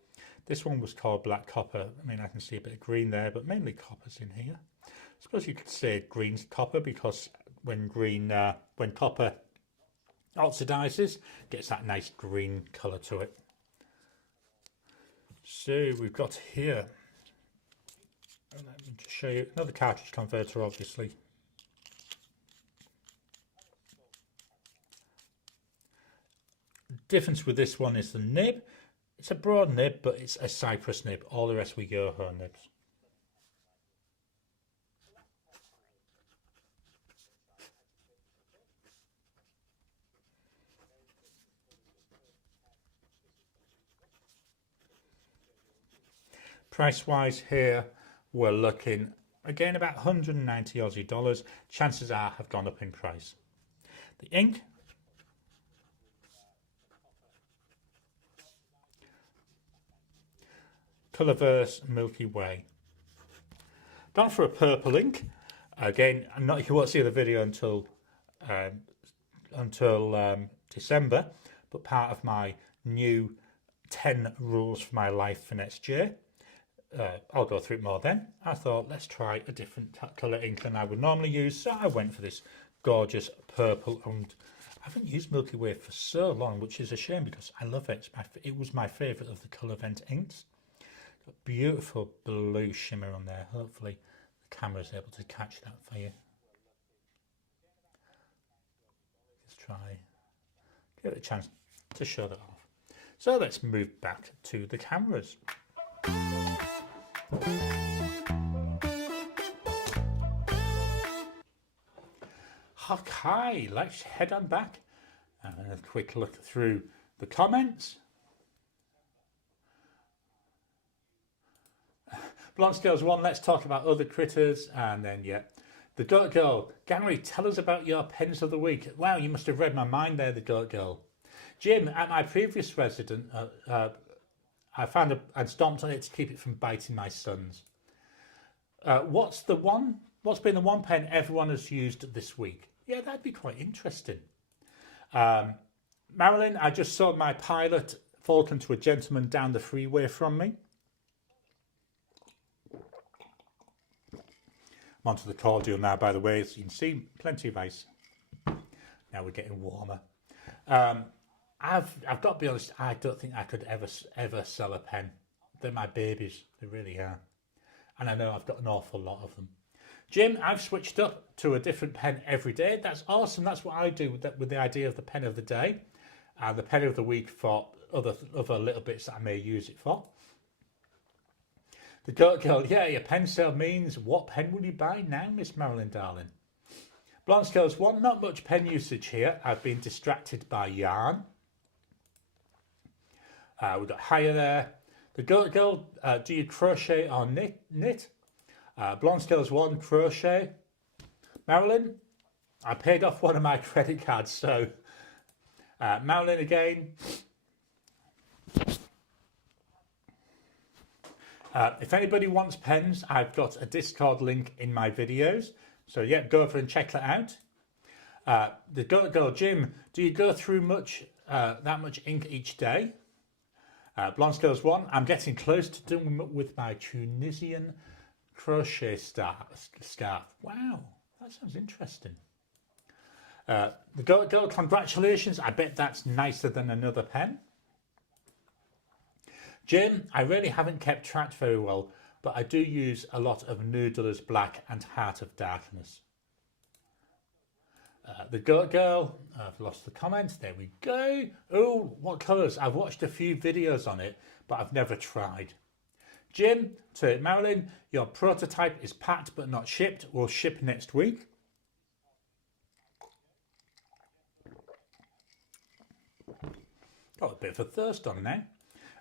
This one was called Black Copper. I mean, I can see a bit of green there, but mainly copper's in here. I suppose you could say green's copper because when copper oxidizes, it gets that nice green color to it. So we've got here, let me just show you another cartridge converter, obviously. Difference with this one is the nib. It's a broad nib, but it's a cypress nib. All the rest were Yoho nibs. Price wise here, we're looking again about 190 Aussie dollars. Chances are have gone up in price. The ink, Colorverse Milky Way. Gone for a purple ink. Again, you won't see the video until December, but part of my new 10 rules for my life for next year. I'll go through it more then. I thought, let's try a different colour ink than I would normally use, so I went for this gorgeous purple. And I haven't used Milky Way for so long, which is a shame because I love it. It was my favourite of the Colour Vent inks. Got beautiful blue shimmer on there. Hopefully the camera is able to catch that for you. Let's try, give it a chance to show that off. So let's move back to the cameras. Okay, let's head on back and a quick look through the comments. Blunt Scales 1, let's talk about other critters, and then yeah. The Goat Girl, Gary, tell us about your pens of the week. Wow, you must have read my mind there, the Goat Girl. Jim, at my previous residence, I found and stomped on it to keep it from biting my sons. What's been the one pen everyone has used this week? Yeah, that'd be quite interesting. Marilyn, I just sold my Pilot Falcon to a gentleman down the freeway from me. I'm onto the cordial now, by the way, as you can see, plenty of ice. Now we're getting warmer. I've got to be honest, I don't think I could ever sell a pen. They're my babies, they really are. And I know I've got an awful lot of them. Jim, I've switched up to a different pen every day. That's awesome. That's what I do with the idea of the pen of the day and the pen of the week for other little bits that I may use it for. The Goat Girl, yeah, your pen sale means what pen will you buy now, Miss Marilyn, darling? Blonde Scales 1, not much pen usage here. I've been distracted by yarn. We've got Higher there. The Goat Girl, do you crochet or knit? Blonde Scales 1, crochet. Marilyn, I paid off one of my credit cards, so Marilyn again. If anybody wants pens, I've got a Discord link in my videos. So yeah, go over and check that out. The Goat Girl, Jim, do you go through that much ink each day? Blonde Scales 1, I'm getting close to doing with my Tunisian crochet scarf. Wow, that sounds interesting. The Goat Girl, congratulations. I bet that's nicer than another pen. Jim, I really haven't kept track very well, but I do use a lot of Noodler's Black and Heart of Darkness. The Goat Girl, I've lost the comment. There we go. Oh, what colours? I've watched a few videos on it, but I've never tried. Jim, to Marilyn, your prototype is packed but not shipped. Will ship next week. Got a bit of a thirst on now.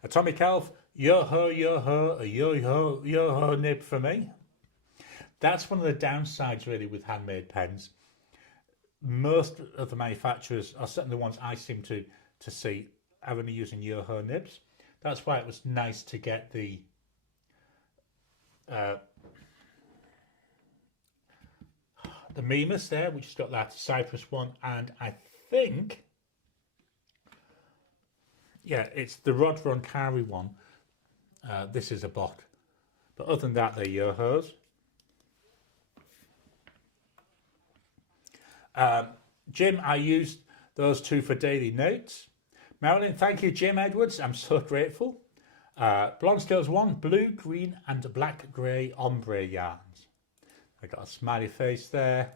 Atomic Elf, yo-ho, yo-ho, a yo-ho, yo-ho nib for me. That's one of the downsides really with handmade pens. Most of the manufacturers, or certainly the ones I seem to see, are only using yo-ho nibs. That's why it was nice to get the Mimas there, which has got that Cypress one, and I think, yeah, it's the Rod Roncari one. This is a Bock. But other than that, they're yo-hos. Jim, I used those two for daily notes. Marilyn, thank you, Jim Edwards. I'm so grateful. Blonde Scales 1, blue, green, and black grey ombre yarns. I got a smiley face there.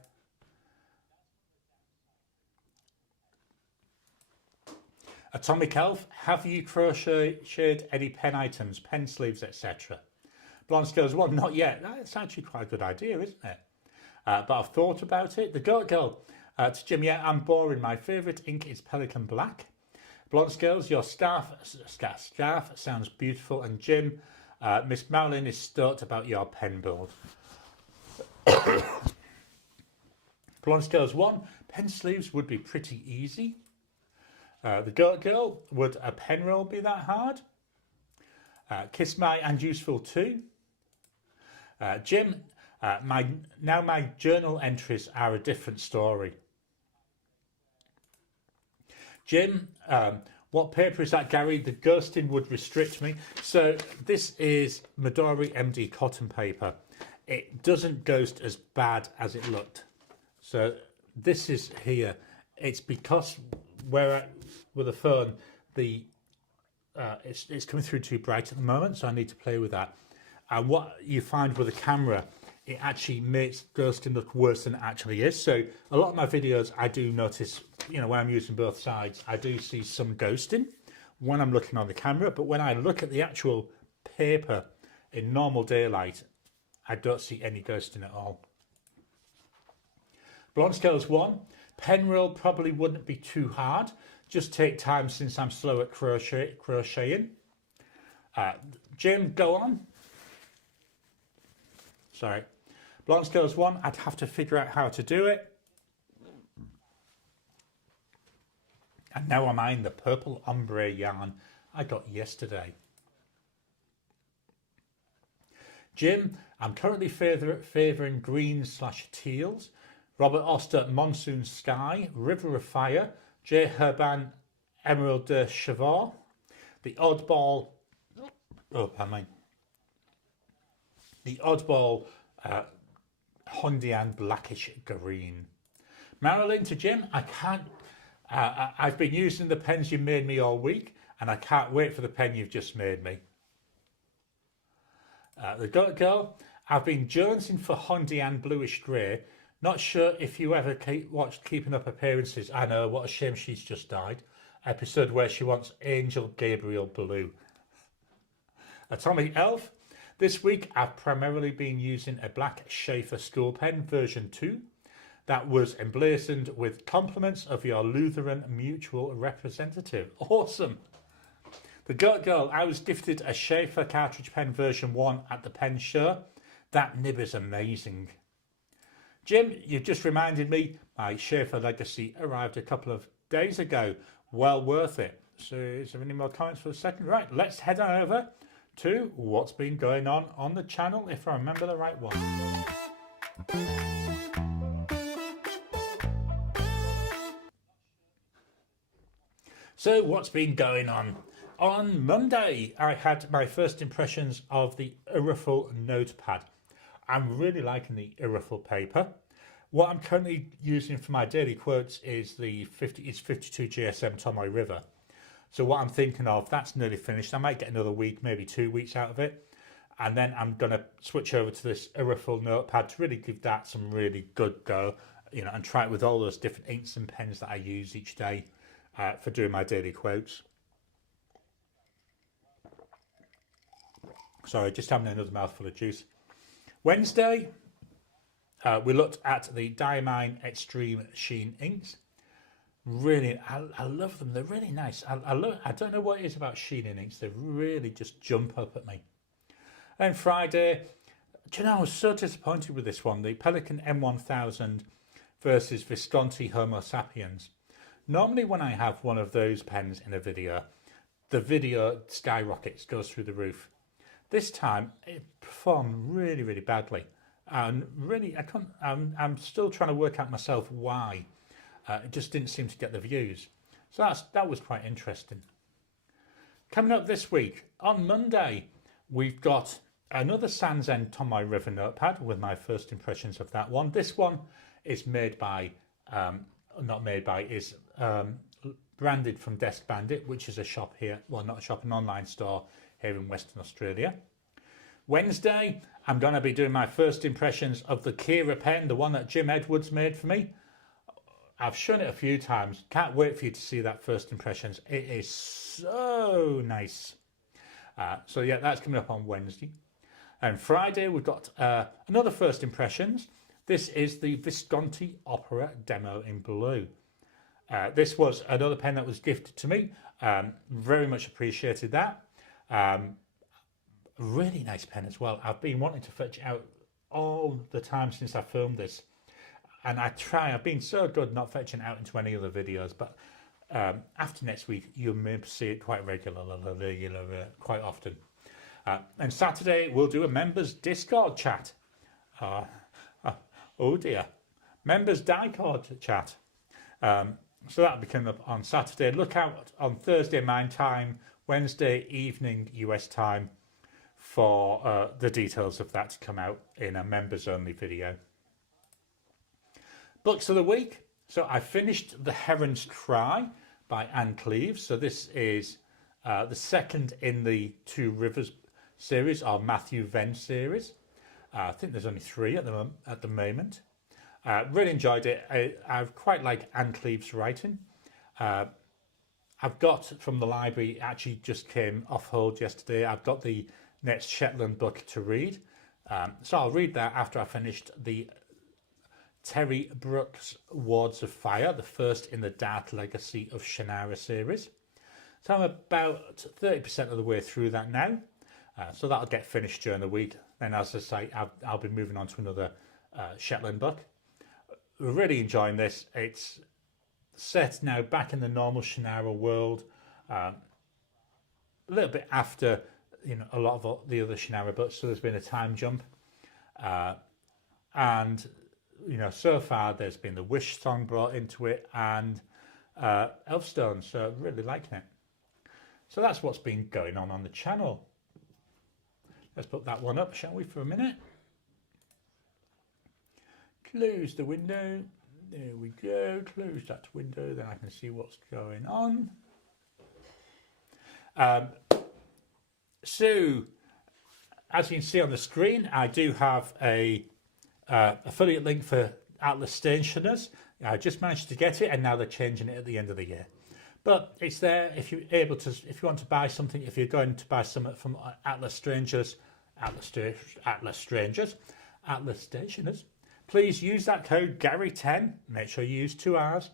Atomic Elf, have you crocheted any pen items, pen sleeves, etc.? Blonde Scales 1, not yet. That's actually quite a good idea, isn't it? But I've thought about it. The Goat Girl, to Jim, yeah, I'm boring. My favourite ink is Pelican Black. Blonde Scales, your scarf sounds beautiful. And Jim, Miss Marilyn is stoked about your pen build. Blonde Scales 1, pen sleeves would be pretty easy. The Goat Girl, would a pen roll be that hard? Kiss My and Useful too. Jim, my journal entries are a different story. Jim, what paper is that, Gary? The ghosting would restrict me. So this is Midori MD cotton paper. It doesn't ghost as bad as it looked. So this is here. It's because with the phone, it's coming through too bright at the moment, so I need to play with that. And what you find with a camera, it actually makes ghosting look worse than it actually is. So a lot of my videos, I do notice, when I'm using both sides, I do see some ghosting when I'm looking on the camera. But when I look at the actual paper in normal daylight, I don't see any ghosting at all. Blonde Scales 1, pen roll probably wouldn't be too hard. Just take time since I'm slow at crocheting. Jim, go on. Sorry. Blonde Scales 1, I'd have to figure out how to do it. And now I'm eyeing the purple ombre yarn I got yesterday. Jim, I'm currently favouring greens/teals. Robert Oster, Monsoon Sky, River of Fire, J. Herban, Emerald de Chevaux, the Oddball, Hondian Blackish Green. Marilyn to Jim, I can't. I've been using the pens you made me all week, and I can't wait for the pen you've just made me. The Goat Girl, I've been jonesing for Hondian Bluish Grey. Not sure if you ever watched Keeping Up Appearances. I know, what a shame she's just died. Episode where she wants Angel Gabriel Blue. Atomic Elf, this week I've primarily been using a black Schaefer school pen version 2 that was emblazoned with compliments of your Lutheran mutual representative. Awesome. The Goat Girl, I was gifted a Schaefer cartridge pen version 1 at the pen show. That nib is amazing. Jim, you've just reminded me my Schaefer Legacy arrived a couple of days ago. Well worth it. So is there any more comments for a second? Right, let's head on over to what's been going on the channel, if I remember the right one. So what's been going on? On Monday, I had my first impressions of the Irrifle notepad. I'm really liking the Irrifle paper. What I'm currently using for my daily quotes is the 52 GSM Tomoe River. So what I'm thinking of, that's nearly finished. I might get another week, maybe 2 weeks out of it. And then I'm going to switch over to this Irrifle notepad to really give that some really good go, you know, and try it with all those different inks and pens that I use each day for doing my daily quotes. Sorry, just having another mouthful of juice. Wednesday, we looked at the Diamine Extreme Sheen inks. Really, I love them. They're really nice. I don't know what it is about Sheen inks. They really just jump up at me. And Friday, do you know, I was so disappointed with this one. The Pelikan M1000 versus Visconti Homo Sapiens. Normally when I have one of those pens in a video, the video skyrockets, goes through the roof. This time it performed really, really badly. And really, I'm still trying to work out myself why. It just didn't seem to get the views. So that was quite interesting. Coming up this week, on Monday, we've got another Sans End Tomoe River notepad with my first impressions of that one. This one is made by, branded from Desk Bandit, which is a shop here, well, not a shop, an online store here in Western Australia. Wednesday, I'm going to be doing my first impressions of the Kira pen, the one that Jim Edwards made for me. I've shown it a few times. Can't wait for you to see that first impressions. It is so nice. So yeah, that's coming up on Wednesday. And Friday, we've got another first impressions. This is the Visconti Opera Demo in blue. This was another pen that was gifted to me. Very much appreciated that. Really nice pen as well. I've been wanting to fetch it out all the time since I filmed this. And I've been so good not fetching it out into any other videos, but after next week, you may see it quite regularly, quite often. And Saturday, we'll do a members Discord chat. Oh dear. Members Discord chat. So that'll be coming up on Saturday. Look out on Thursday, my time, Wednesday evening, US time, for the details of that to come out in a members only video. Books of the week. So I finished The Heron's Cry by Anne Cleves. So this is the second in the Two Rivers series, or Matthew Venn series. I think there's only 3 at the moment. Really enjoyed it. I quite like Anne Cleves' writing. I've got from the library, it actually just came off hold yesterday. I've got the next Shetland book to read. So I'll read that after I finished the Terry Brooks Wards of Fire, the first in the Dark Legacy of Shannara series. So I'm about 30% of the way through that now. So that'll get finished during the week. Then, as I say, I'll be moving on to another Shetland book. Really enjoying this. It's set now back in the normal Shannara world. A little bit after, a lot of the other Shannara books. So there's been a time jump. And so far there's been the Wish song brought into it and Elfstone, so really liking it. So that's what's been going on the channel. Let's put that one up, shall we, for a minute? close the window. There we go, close that window, then I can see what's going on. So, as you can see on the screen, I do have a affiliate link for Atlas Stationers. I just managed to get it, and now they're changing it at the end of the year. But it's there if you're able to, if you want to buy something, if you're going to buy something from Atlas Stationers, please use that code Gary10. Make sure you use 2 R's,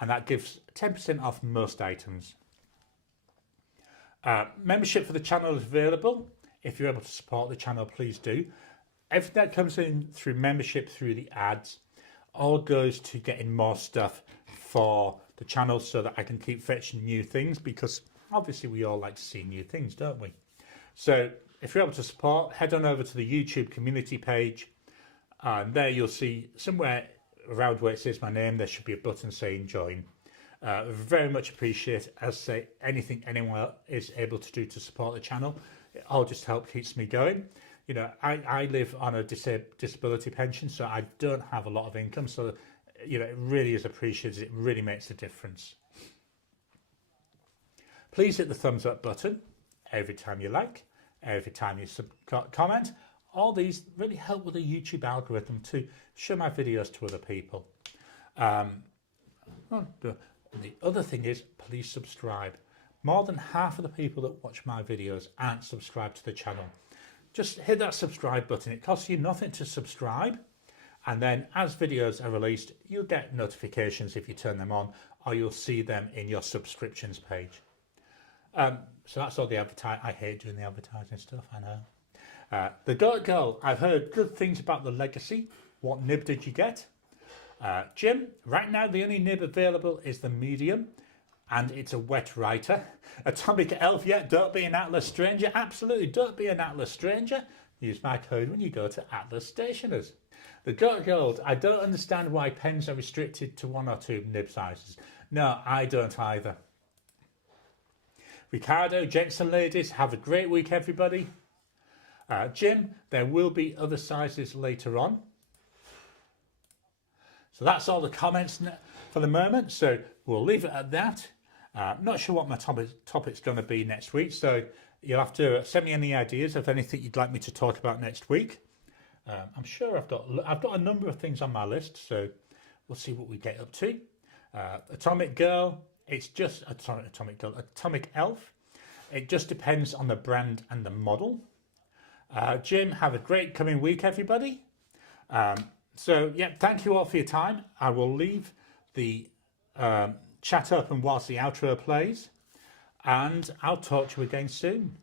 and that gives 10% off most items. Membership for the channel is available. If you're able to support the channel, please do. Everything that comes in through membership, through the ads, all goes to getting more stuff for the channel so that I can keep fetching new things, because obviously we all like to see new things, don't we? So if you're able to support, head on over to the YouTube community page, and there you'll see somewhere around where it says my name, there should be a button saying join. Very much appreciate, as I say, anything anyone is able to do to support the channel. It all just helps keeps me going. You know, I live on a disability pension, so I don't have a lot of income. So, you know, it really is appreciated. It really makes a difference. Please hit the thumbs up button every time you like, every time you comment. All these really help with the YouTube algorithm to show my videos to other people. The other thing is, please subscribe. More than half of the people that watch my videos aren't subscribed to the channel. Just hit that subscribe button. It costs you nothing to subscribe. And then as videos are released, you'll get notifications if you turn them on, or you'll see them in your subscriptions page. So that's all the advertising. I hate doing the advertising stuff, I know. The Goat Girl, I've heard good things about the Legacy. What nib did you get? Jim, right now the only nib available is the medium, and it's a wet writer. Atomic Elf, yeah, don't be an Atlas stranger. Absolutely, don't be an Atlas stranger. Use my code when you go to Atlas Stationers. The Goat Gold, I don't understand why pens are restricted to 1 or 2 nib sizes. No, I don't either. Ricardo, gents and ladies, have a great week, everybody. Jim, there will be other sizes later on. So that's all the comments for the moment. So we'll leave it at that. Not sure what my topic's going to be next week. So you'll have to send me any ideas of anything you'd like me to talk about next week. I'm sure I've got a number of things on my list. So we'll see what we get up to. Atomic Girl, it's just Atomic Elf. It just depends on the brand and the model. Jim, have a great coming week, everybody. So, yeah, thank you all for your time. I will leave the chat open whilst the outro plays, and I'll talk to you again soon.